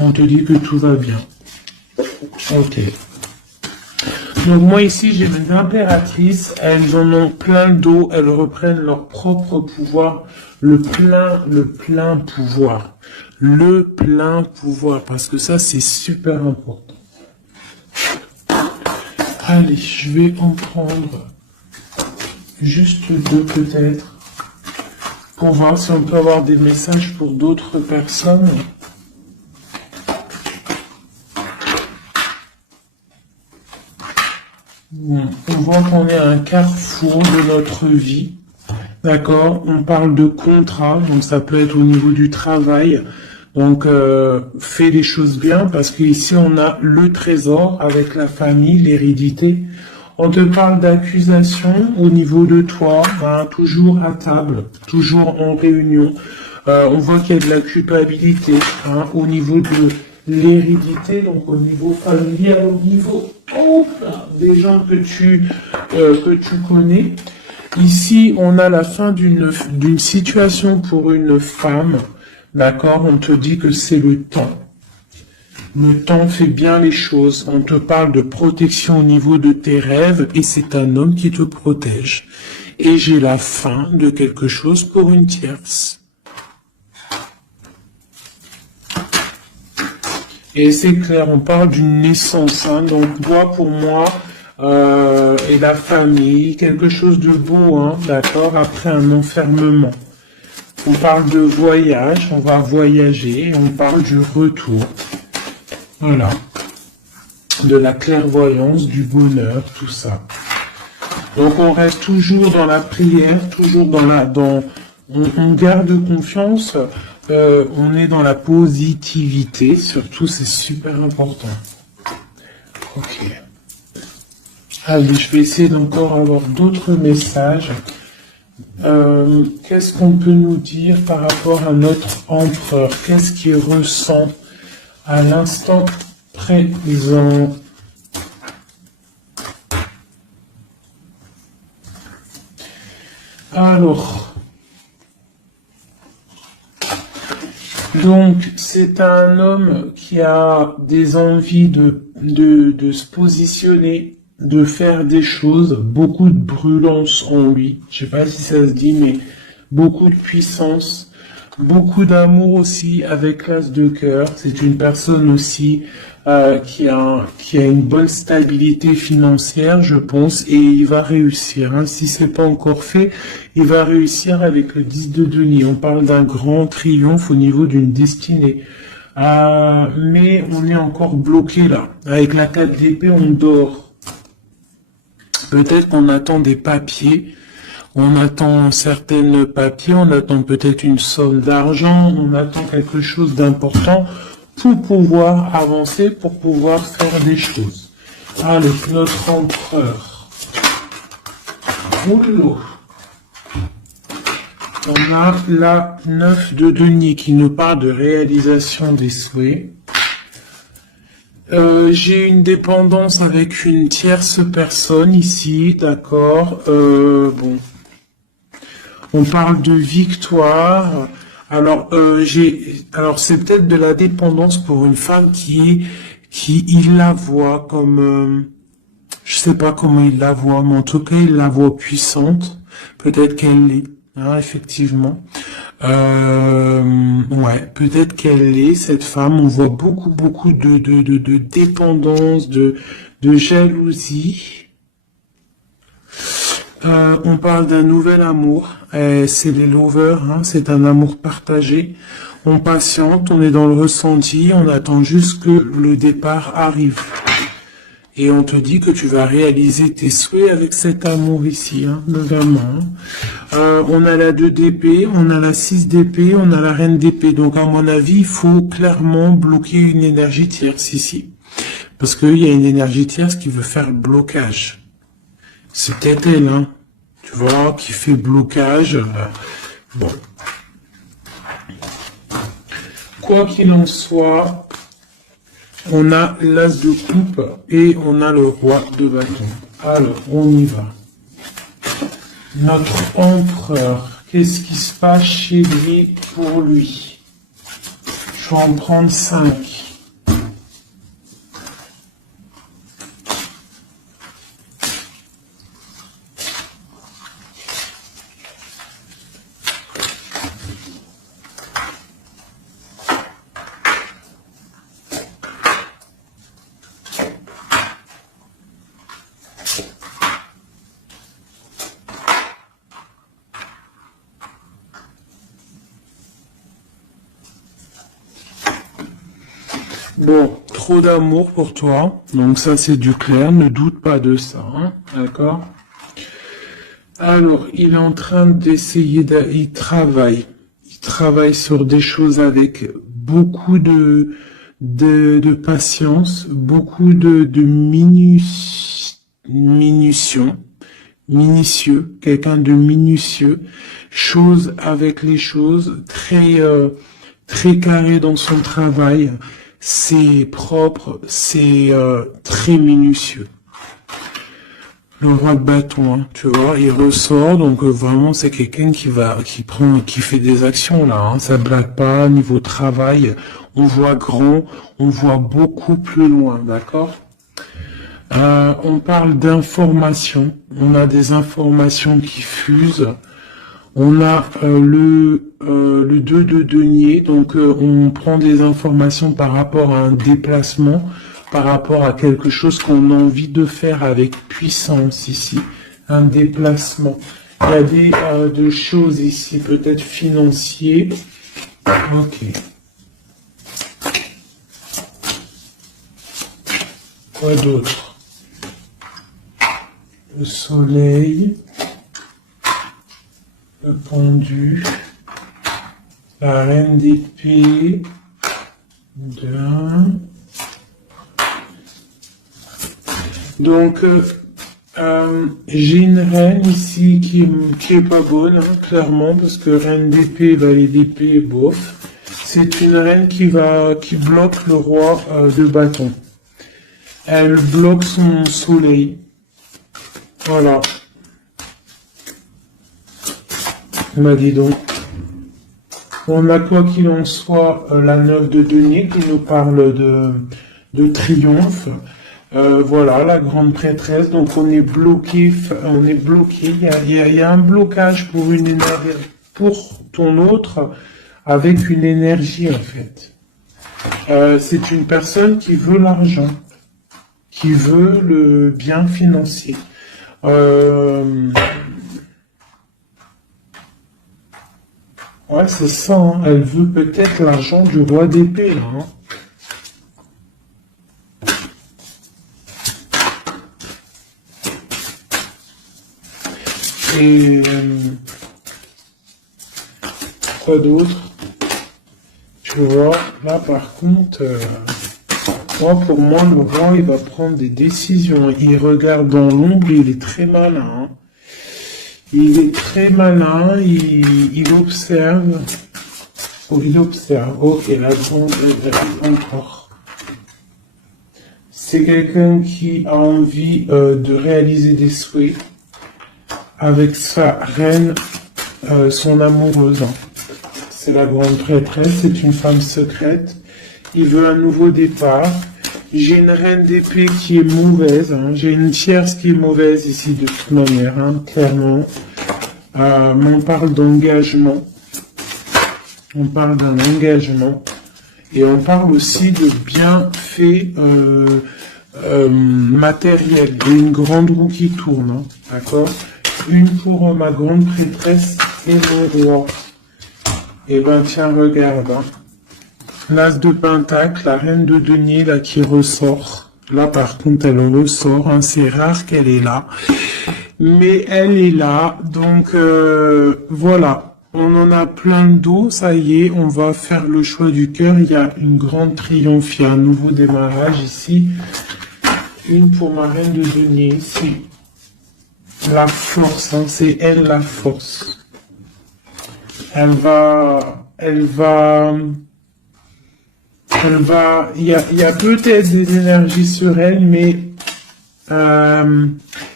On te dit que tout va bien. Ok. Donc moi ici j'ai mes impératrices, elles en ont plein d'eau, elles reprennent leur propre pouvoir, le plein pouvoir. Le plein pouvoir, parce que ça c'est super important. Allez, je vais en prendre juste deux peut-être, pour voir si on peut avoir des messages pour d'autres personnes. On voit qu'on est à un carrefour de notre vie, d'accord? On parle de contrat, donc ça peut être au niveau du travail. Donc fais les choses bien, parce qu'ici on a le trésor avec la famille, l'hérédité. On te parle d'accusation au niveau de toi, hein, toujours à table, toujours en réunion. On voit qu'il y a de la culpabilité hein, au niveau de l'hérédité, donc au niveau familial, au niveau des gens que tu connais. Ici, on a la fin d'une situation pour une femme, d'accord? On te dit que c'est le temps. Le temps fait bien les choses. On te parle de protection au niveau de tes rêves et c'est un homme qui te protège. Et j'ai la fin de quelque chose pour une tierce. Et c'est clair, on parle d'une naissance. Hein, donc toi, pour moi, et la famille, quelque chose de beau, hein, d'accord, après un enfermement. On parle de voyage, on va voyager, on parle du retour. Voilà. De la clairvoyance, du bonheur, tout ça. Donc on reste toujours dans la prière, toujours on garde confiance, on est dans la positivité, surtout c'est super important. Ok. Allez, je vais essayer d'encore avoir d'autres messages. Qu'est-ce qu'on peut nous dire par rapport à notre empereur? Qu'est-ce qu'il ressent à l'instant présent? Alors, donc c'est un homme qui a des envies de se positionner, de faire des choses, beaucoup de brûlance en lui. Je sais pas si ça se dit, mais beaucoup de puissance. Beaucoup d'amour aussi avec l'as de cœur. C'est une personne aussi qui a une bonne stabilité financière, je pense, et il va réussir. Hein. Si c'est pas encore fait, il va réussir avec le 10 de denier. On parle d'un grand triomphe au niveau d'une destinée. Mais on est encore bloqué là. Avec la 4 d'épée, on dort. Peut-être qu'on attend des papiers. On attend certains papiers, on attend peut-être une somme d'argent, on attend quelque chose d'important pour pouvoir avancer, pour pouvoir faire des choses. Allez, notre empereur. Oulou. On a la 9 de denier qui nous parle de réalisation des souhaits. J'ai une dépendance avec une tierce personne ici, d'accord. Bon. On parle de victoire. Alors, c'est peut-être de la dépendance pour une femme il la voit comme, je sais pas comment il la voit, mais en tout cas, il la voit puissante. Peut-être qu'elle l'est. hein, effectivement. Ouais, peut-être qu'elle est, cette femme, on voit beaucoup de dépendance, de jalousie. On parle d'un nouvel amour, c'est les lovers, hein, c'est un amour partagé. On patiente, on est dans le ressenti, on attend juste que le départ arrive. Et on te dit que tu vas réaliser tes souhaits avec cet amour ici, hein, vraiment. On a la 2 d'épée, on a la 6 d'épée, on a la reine d'épée. Donc à mon avis, il faut clairement bloquer une énergie tierce ici. Parce qu'il y a une énergie tierce qui veut faire blocage. C'est peut-être elle, hein, tu vois, qui fait blocage. Bon. Quoi qu'il en soit, on a l'as de coupe et on a le roi de bâton. Alors, on y va. Notre empereur, qu'est-ce qui se passe chez lui pour lui? Je vais en prendre 5. Bon, trop d'amour pour toi, donc ça c'est du clair, ne doute pas de ça, hein, d'accord? Alors, il est en train d'essayer, il travaille sur des choses avec beaucoup de patience, beaucoup de minutieux, quelqu'un de minutieux, chose avec les choses, très carré dans son travail. C'est propre, c'est très minutieux. Le roi de bâton, hein, tu vois, il ressort, donc vraiment c'est quelqu'un qui fait des actions là, hein, ça blague pas, niveau travail, on voit grand, on voit beaucoup plus loin, d'accord? On parle d'informations, on a des informations qui fusent. On a le 2 de denier, donc on prend des informations par rapport à un déplacement, par rapport à quelque chose qu'on a envie de faire avec puissance ici, un déplacement. Il y a des choses ici, peut-être financiers. Ok. Quoi d'autre? Le soleil. Le pendu, la reine d'épée, donc j'ai une reine ici qui est pas bonne, hein, clairement, parce que reine d'épée, valet d'épée, bof. C'est une reine qui bloque le roi de bâton. Elle bloque son soleil. Voilà. Bah dis donc. On a quoi qu'il en soit la 9 de denier qui nous parle de triomphe. Voilà, la grande prêtresse. Donc on est bloqué. Il y a un blocage pour une énergie, pour ton autre, avec une énergie en fait. C'est une personne qui veut l'argent, qui veut le bien financier. Ouais, c'est ça, hein. Elle veut peut-être l'argent du roi d'épée, là, hein. Et quoi d'autre? Tu vois, là par contre, pour moi, le roi, il va prendre des décisions. Il regarde dans l'ombre, il est très malin, hein. Il est très malin, il observe. Oh, il observe. Ok, la grande encore. C'est quelqu'un qui a envie de réaliser des souhaits avec sa reine, son amoureuse. C'est la grande prêtresse, c'est une femme secrète. Il veut un nouveau départ. J'ai une reine d'épée qui est mauvaise, hein. J'ai une tierce qui est mauvaise ici de toute manière, hein, clairement. mais on parle d'engagement. On parle d'un engagement. Et on parle aussi de bienfaits matériels. Et une grande roue qui tourne, hein, d'accord? Une pour ma grande prêtresse et mon roi. Et ben tiens, regarde. Hein. L'as de pentacle, la reine de denier, là, qui ressort. Là, par contre, elle ressort. Hein, c'est rare qu'elle est là. Mais elle est là. Donc, voilà. On en a plein d'eau, ça y est, on va faire le choix du cœur. Il y a une grande triomphe, il y a un nouveau démarrage ici. Une pour ma reine de denier ici. La force, hein, c'est elle la force. Il y a peut-être des énergies sur elle, mais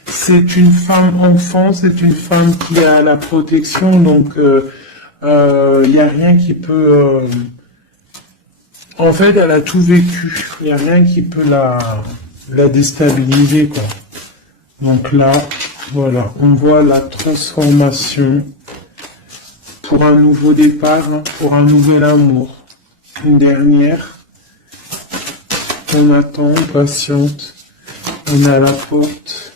c'est une femme enfant, c'est une femme qui a la protection, donc il n'y a rien qui peut... En fait, elle a tout vécu. Il n'y a rien qui peut la déstabiliser, quoi. Donc là, voilà, on voit la transformation pour un nouveau départ, hein, pour un nouvel amour. Une dernière. On attend, on patiente. On est à la porte.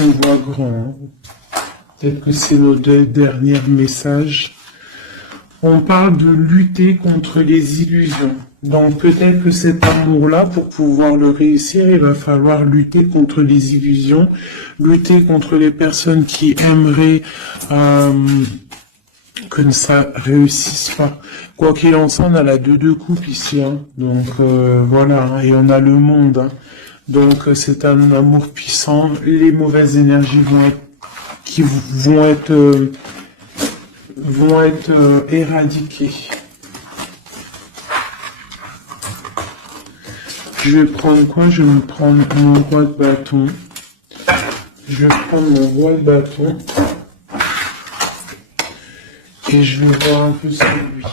On voit grand. Peut-être que c'est nos deux derniers messages. On parle de lutter contre les illusions. Donc peut-être que cet amour-là, pour pouvoir le réussir, il va falloir lutter contre les illusions, lutter contre les personnes qui aimeraient que ça réussisse pas. Quoi qu'il en soit, on a la deux coupes ici. Hein. Donc voilà, hein, et on a le monde. Hein. Donc c'est un amour puissant. Les mauvaises énergies vont être éradiquées. Je vais prendre quoi? Je vais me prendre mon roi de bâton. Je vais prendre mon roi de bâton. Et je vais voir un peu sur lui.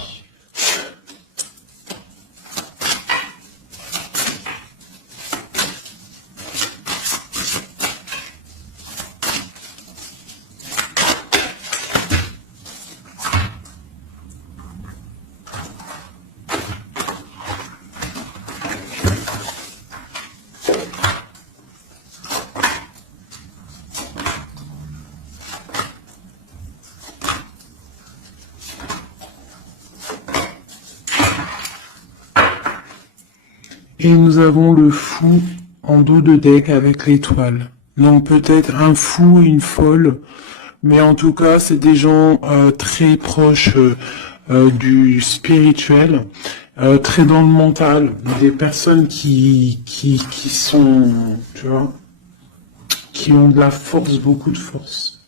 Et nous avons le fou en dos de deck avec l'étoile. Donc peut-être un fou, une folle, mais en tout cas c'est des gens très proches du spirituel, très dans le mental, des personnes qui sont, tu vois, qui ont de la force, beaucoup de force,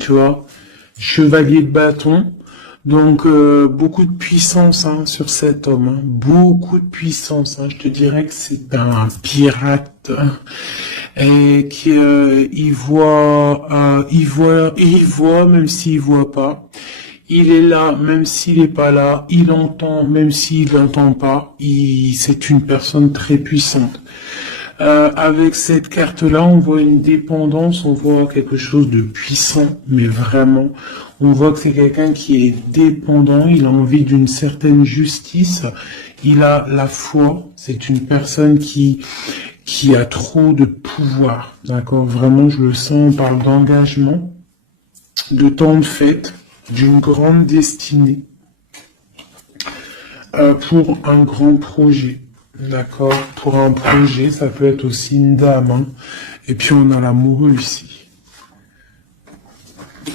tu vois, chevalier de bâton. Donc beaucoup de puissance hein, sur cet homme, hein. Beaucoup de puissance. Hein. Je te dirais que c'est un pirate hein, et qui il voit même s'il voit pas. Il est là même s'il est pas là. Il entend même s'il n'entend pas. C'est une personne très puissante. Avec cette carte-là, on voit une dépendance, on voit quelque chose de puissant, mais vraiment, on voit que c'est quelqu'un qui est dépendant, il a envie d'une certaine justice, il a la foi, c'est une personne qui a trop de pouvoir, d'accord? Vraiment, je le sens, on parle d'engagement, de temps de fête, d'une grande destinée, pour un grand projet. D'accord, pour un projet, ça peut être aussi une dame. Hein. Et puis on a l'amoureux ici.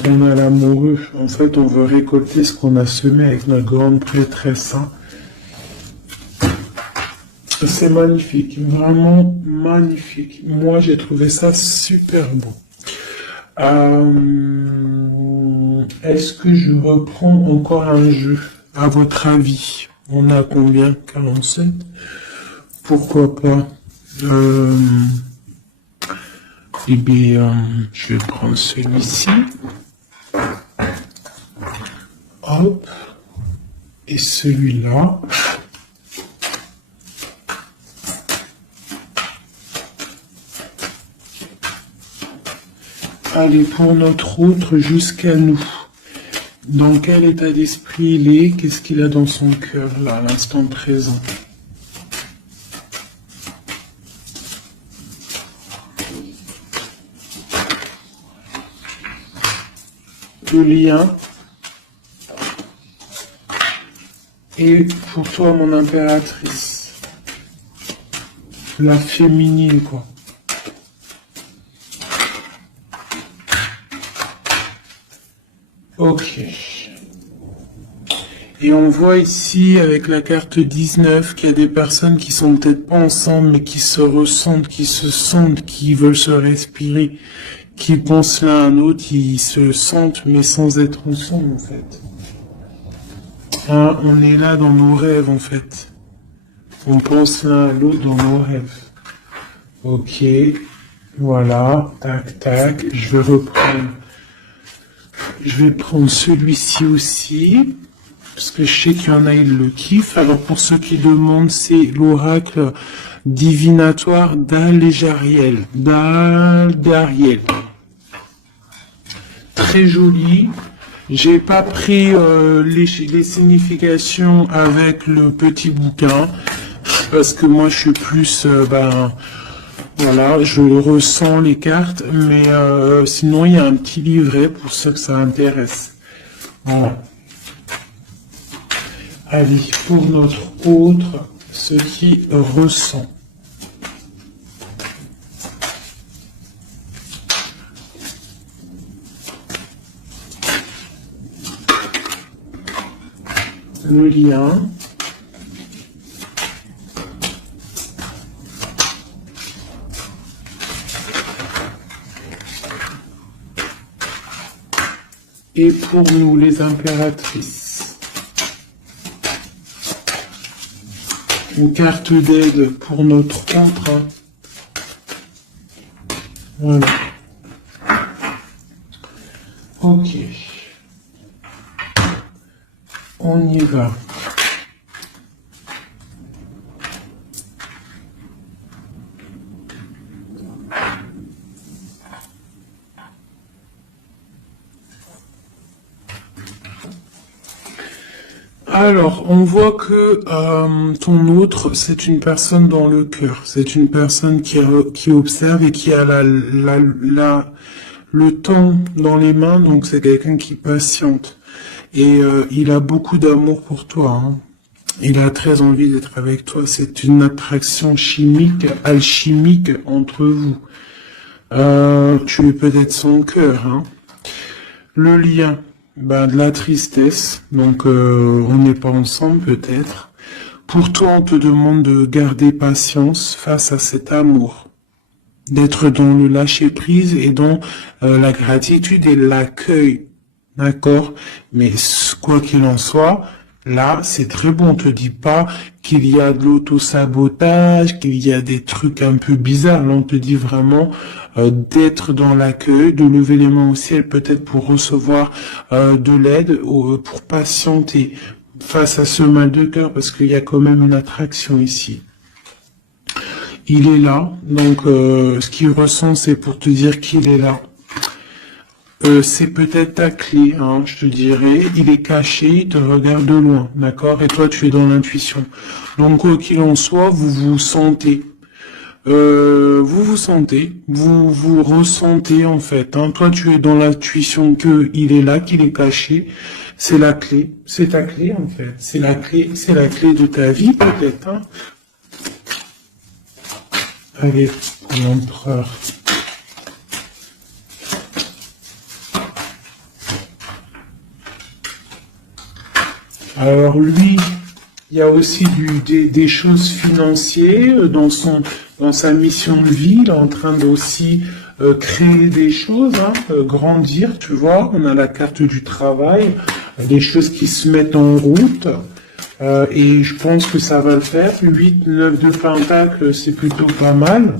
On a l'amoureux. En fait, on veut récolter ce qu'on a semé avec notre grande prêtresse. Hein. C'est magnifique, vraiment magnifique. Moi, j'ai trouvé ça super beau. Est-ce que je reprends encore un jeu? À votre avis, on a combien? 47? Pourquoi pas? Eh bien, je vais prendre celui-ci. Hop. Et celui-là. Allez, pour notre autre, jusqu'à nous. Dans quel état d'esprit il est? Qu'est-ce qu'il a dans son cœur, là, à l'instant présent? Le lien. Et pour toi, mon impératrice. La féminine, quoi. Ok. Et on voit ici, avec la carte 19, qu'il y a des personnes qui sont peut-être pas ensemble, mais qui se ressentent, qui se sentent, qui veulent se respirer, qui pensent l'un à l'autre, qui se sentent, mais sans être ensemble, en fait. Hein, on est là dans nos rêves, en fait. On pense l'un à l'autre dans nos rêves. Ok. Voilà. Tac, tac. Je vais reprendre. Je vais prendre celui-ci aussi, parce que je sais qu'il y en a, ils le kiffent. Alors pour ceux qui demandent, c'est l'oracle divinatoire d'Al-Jariel. d'Al-Jariel. Très joli. J'ai pas pris les significations avec le petit bouquin, parce que moi je suis plus... Voilà, je ressens les cartes, mais sinon il y a un petit livret pour ceux que ça intéresse. Voilà. Allez, pour notre autre, ce qui ressent. Le lien. Et pour nous, les impératrices, une carte d'aide pour notre autre. Voilà. Ok. On y va. Alors, on voit que ton autre, c'est une personne dans le cœur. C'est une personne qui observe et qui a le temps dans les mains. Donc, c'est quelqu'un qui patiente. Et il a beaucoup d'amour pour toi. Hein. Il a très envie d'être avec toi. C'est une attraction chimique, alchimique entre vous. Tu es peut-être son cœur. Hein. Le lien. De la tristesse, donc on n'est pas ensemble peut-être. Pour toi, on te demande de garder patience face à cet amour, d'être dans le lâcher-prise et dans la gratitude et l'accueil, d'accord? Mais quoi qu'il en soit, là, c'est très bon, on te dit pas qu'il y a de l'auto-sabotage, qu'il y a des trucs un peu bizarres, là on te dit vraiment d'être dans l'accueil, de lever les mains au ciel peut-être pour recevoir de l'aide, pour patienter face à ce mal de cœur, parce qu'il y a quand même une attraction ici. Il est là, donc ce qu'il ressent c'est pour te dire qu'il est là. C'est peut-être ta clé, hein, je te dirais. Il est caché, il te regarde de loin, d'accord? Et toi, tu es dans l'intuition. Donc, quoi qu'il en soit, vous vous sentez. Vous ressentez, en fait. Hein. Toi, tu es dans l'intuition qu'il est là, qu'il est caché. C'est la clé. C'est ta clé, en fait. C'est la clé de ta vie, peut-être. Hein. Allez, l'empereur. Alors lui, il y a aussi des choses financières dans sa mission de vie. Il est en train d'aussi créer des choses, hein, grandir, tu vois. On a la carte du travail, des choses qui se mettent en route. Et je pense que ça va le faire. 8, 9 de Pentacle, c'est plutôt pas mal.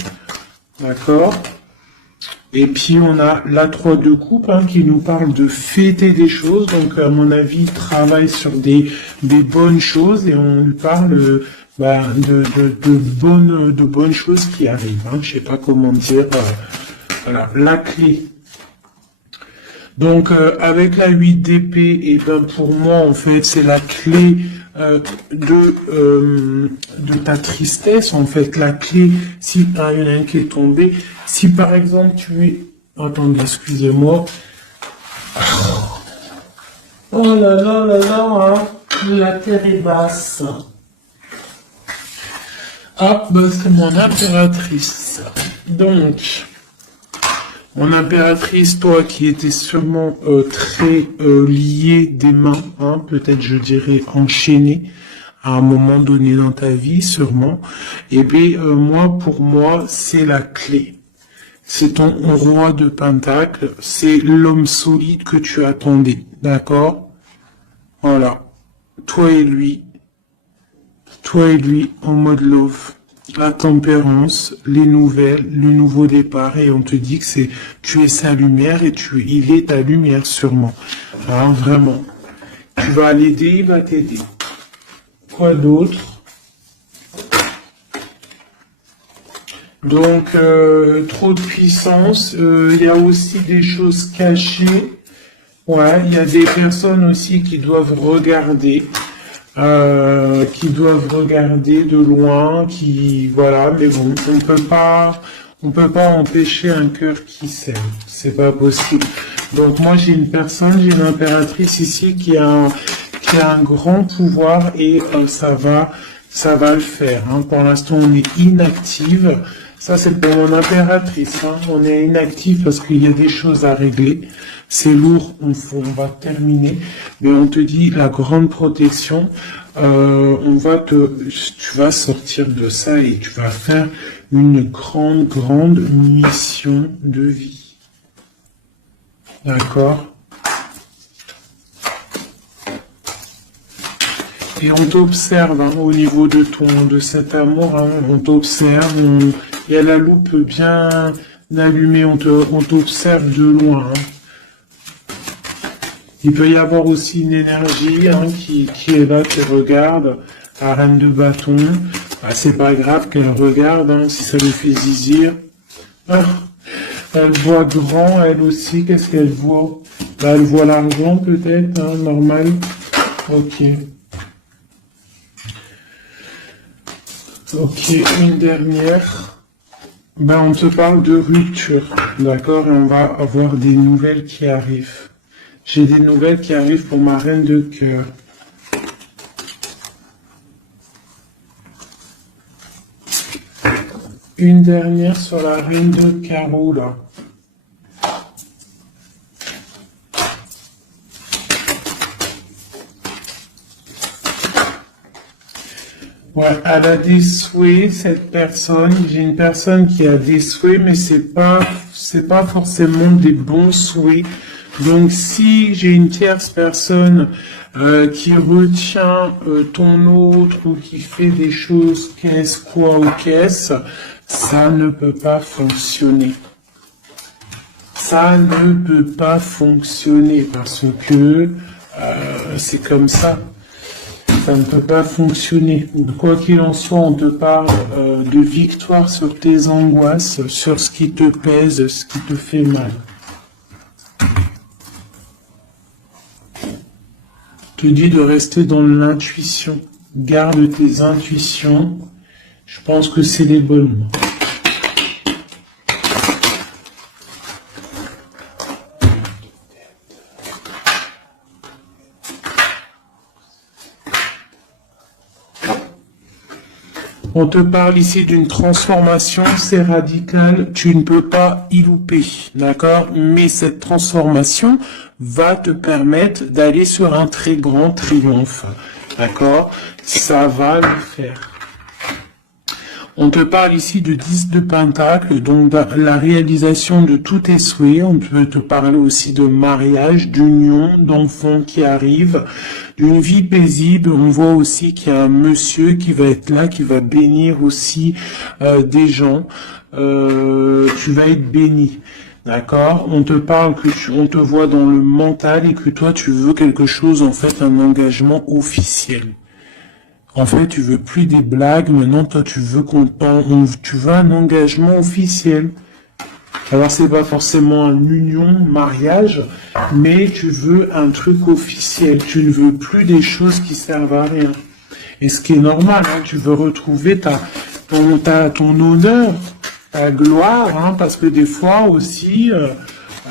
D'accord. Et puis on a la 3 de coupe hein, qui nous parle de fêter des choses. Donc à mon avis, il travaille sur des bonnes choses et on lui parle de bonnes choses qui arrivent. Hein. Je sais pas comment dire. Voilà, la clé. Donc avec la 8 d'épée, et ben pour moi en fait c'est la clé de ta tristesse, en fait la clé, si il y en a un qui est tombé, si par exemple tu es, attendez, excusez-moi, oh là là là là, hein, la terre est basse. Ah, bah c'est mon impératrice. Donc, mon impératrice, toi qui étais sûrement très liée des mains, hein, peut-être je dirais enchaînée à un moment donné dans ta vie, sûrement. Et bien, moi, pour moi, c'est la clé. C'est ton roi de pentacle, c'est l'homme solide que tu attendais, d'accord? Voilà. Toi et lui en mode love. La tempérance, les nouvelles, le nouveau départ, et on te dit que tu es sa lumière et il est ta lumière sûrement. Hein, vraiment. Tu vas l'aider, il va t'aider. Quoi d'autre? Donc, trop de puissance. Il y a aussi des choses cachées. Ouais, il y a des personnes aussi qui doivent regarder de loin, voilà, mais bon, on peut pas empêcher un cœur qui s'aime, c'est pas possible. Donc moi j'ai une impératrice ici qui a un grand pouvoir et ça va le faire. Hein. Pour l'instant on est inactive. Ça c'est pour mon impératrice. Hein. On est inactive parce qu'il y a des choses à régler. C'est lourd, on va terminer. Mais on te dit la grande protection. Tu vas sortir de ça et tu vas faire une grande mission de vie. D'accord? Et on t'observe hein, au niveau de cet amour, hein, on t'observe, il y a la loupe bien allumée, on t'observe de loin. Hein. Il peut y avoir aussi une énergie hein, qui est là, qui regarde, la reine de bâton. Ah, c'est pas grave qu'elle regarde, hein, si ça lui fait zizir. Ah, elle voit grand, elle aussi, qu'est-ce qu'elle voit? Bah, elle voit l'argent peut-être, hein, normal. Ok. Ok, une dernière. Ben, on te parle de rupture, d'accord? Et on va avoir des nouvelles qui arrivent. J'ai des nouvelles qui arrivent pour ma reine de cœur. Une dernière sur la reine de carreau, là. Ouais, elle a des souhaits, cette personne. J'ai une personne qui a des souhaits, mais c'est pas forcément des bons souhaits. Donc, si j'ai une tierce personne qui retient ton autre ou qui fait des choses qu'est-ce, quoi ou qu'est-ce, ça ne peut pas fonctionner. Ça ne peut pas fonctionner parce que c'est comme ça. Ça ne peut pas fonctionner. Quoi qu'il en soit, on te parle de victoire sur tes angoisses, sur ce qui te pèse, ce qui te fait mal. Je te dis de rester dans l'intuition. Garde tes intuitions. Je pense que c'est les bonnes. On te parle ici d'une transformation, c'est radical, tu ne peux pas y louper, d'accord? Mais cette transformation va te permettre d'aller sur un très grand triomphe, d'accord? Ça va le faire. On te parle ici de 10 de pentacle, donc la réalisation de tous tes souhaits. On peut te parler aussi de mariage, d'union, d'enfants qui arrivent, d'une vie paisible. On voit aussi qu'il y a un monsieur qui va être là, qui va bénir aussi des gens. Tu vas être béni. D'accord? On te parle on te voit dans le mental et que toi tu veux quelque chose, en fait, un engagement officiel. En fait, tu veux plus des blagues, maintenant toi tu veux tu veux un engagement officiel. Alors c'est pas forcément une union, mariage, mais tu veux un truc officiel. Tu ne veux plus des choses qui servent à rien. Et ce qui est normal, hein, tu veux retrouver ton honneur, ta gloire, hein, parce que des fois aussi,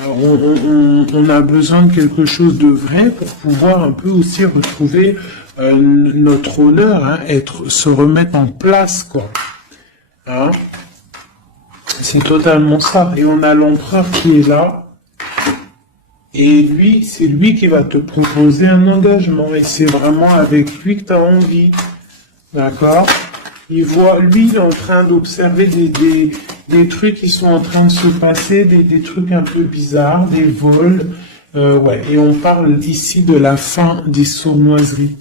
on a besoin de quelque chose de vrai pour pouvoir un peu aussi retrouver notre honneur, hein, se remettre en place, quoi. Hein? C'est totalement ça. Et on a l'empereur qui est là. Et lui, c'est lui qui va te proposer un engagement. Et c'est vraiment avec lui que tu as envie. D'accord? Lui, il est en train d'observer des trucs qui sont en train de se passer, des trucs un peu bizarres, des vols. Ouais. Et on parle ici de la fin des sournoiseries.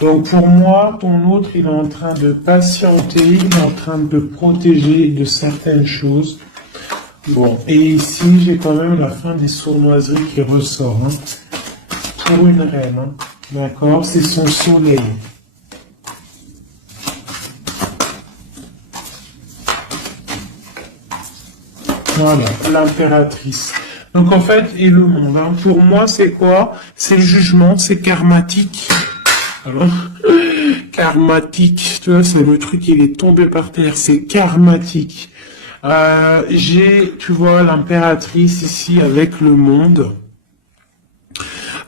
Donc pour moi, ton autre, il est en train de patienter, il est en train de protéger de certaines choses. Bon, et ici, j'ai quand même la fin des sournoiseries qui ressort. Hein, pour une reine, hein, d'accord? C'est son soleil. Voilà, l'impératrice. Donc en fait, et le monde, hein, pour moi, c'est quoi? C'est le jugement, c'est karmatique. Alors, karmatique, tu vois, c'est le truc, il est tombé par terre, c'est karmatique. Tu vois, l'impératrice ici avec le monde,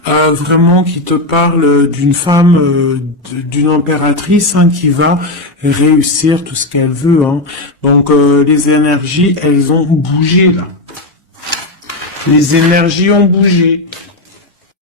vraiment qui te parle d'une femme, d'une impératrice, hein, qui va réussir tout ce qu'elle veut. Hein. Donc, les énergies, elles ont bougé là. Les énergies ont bougé.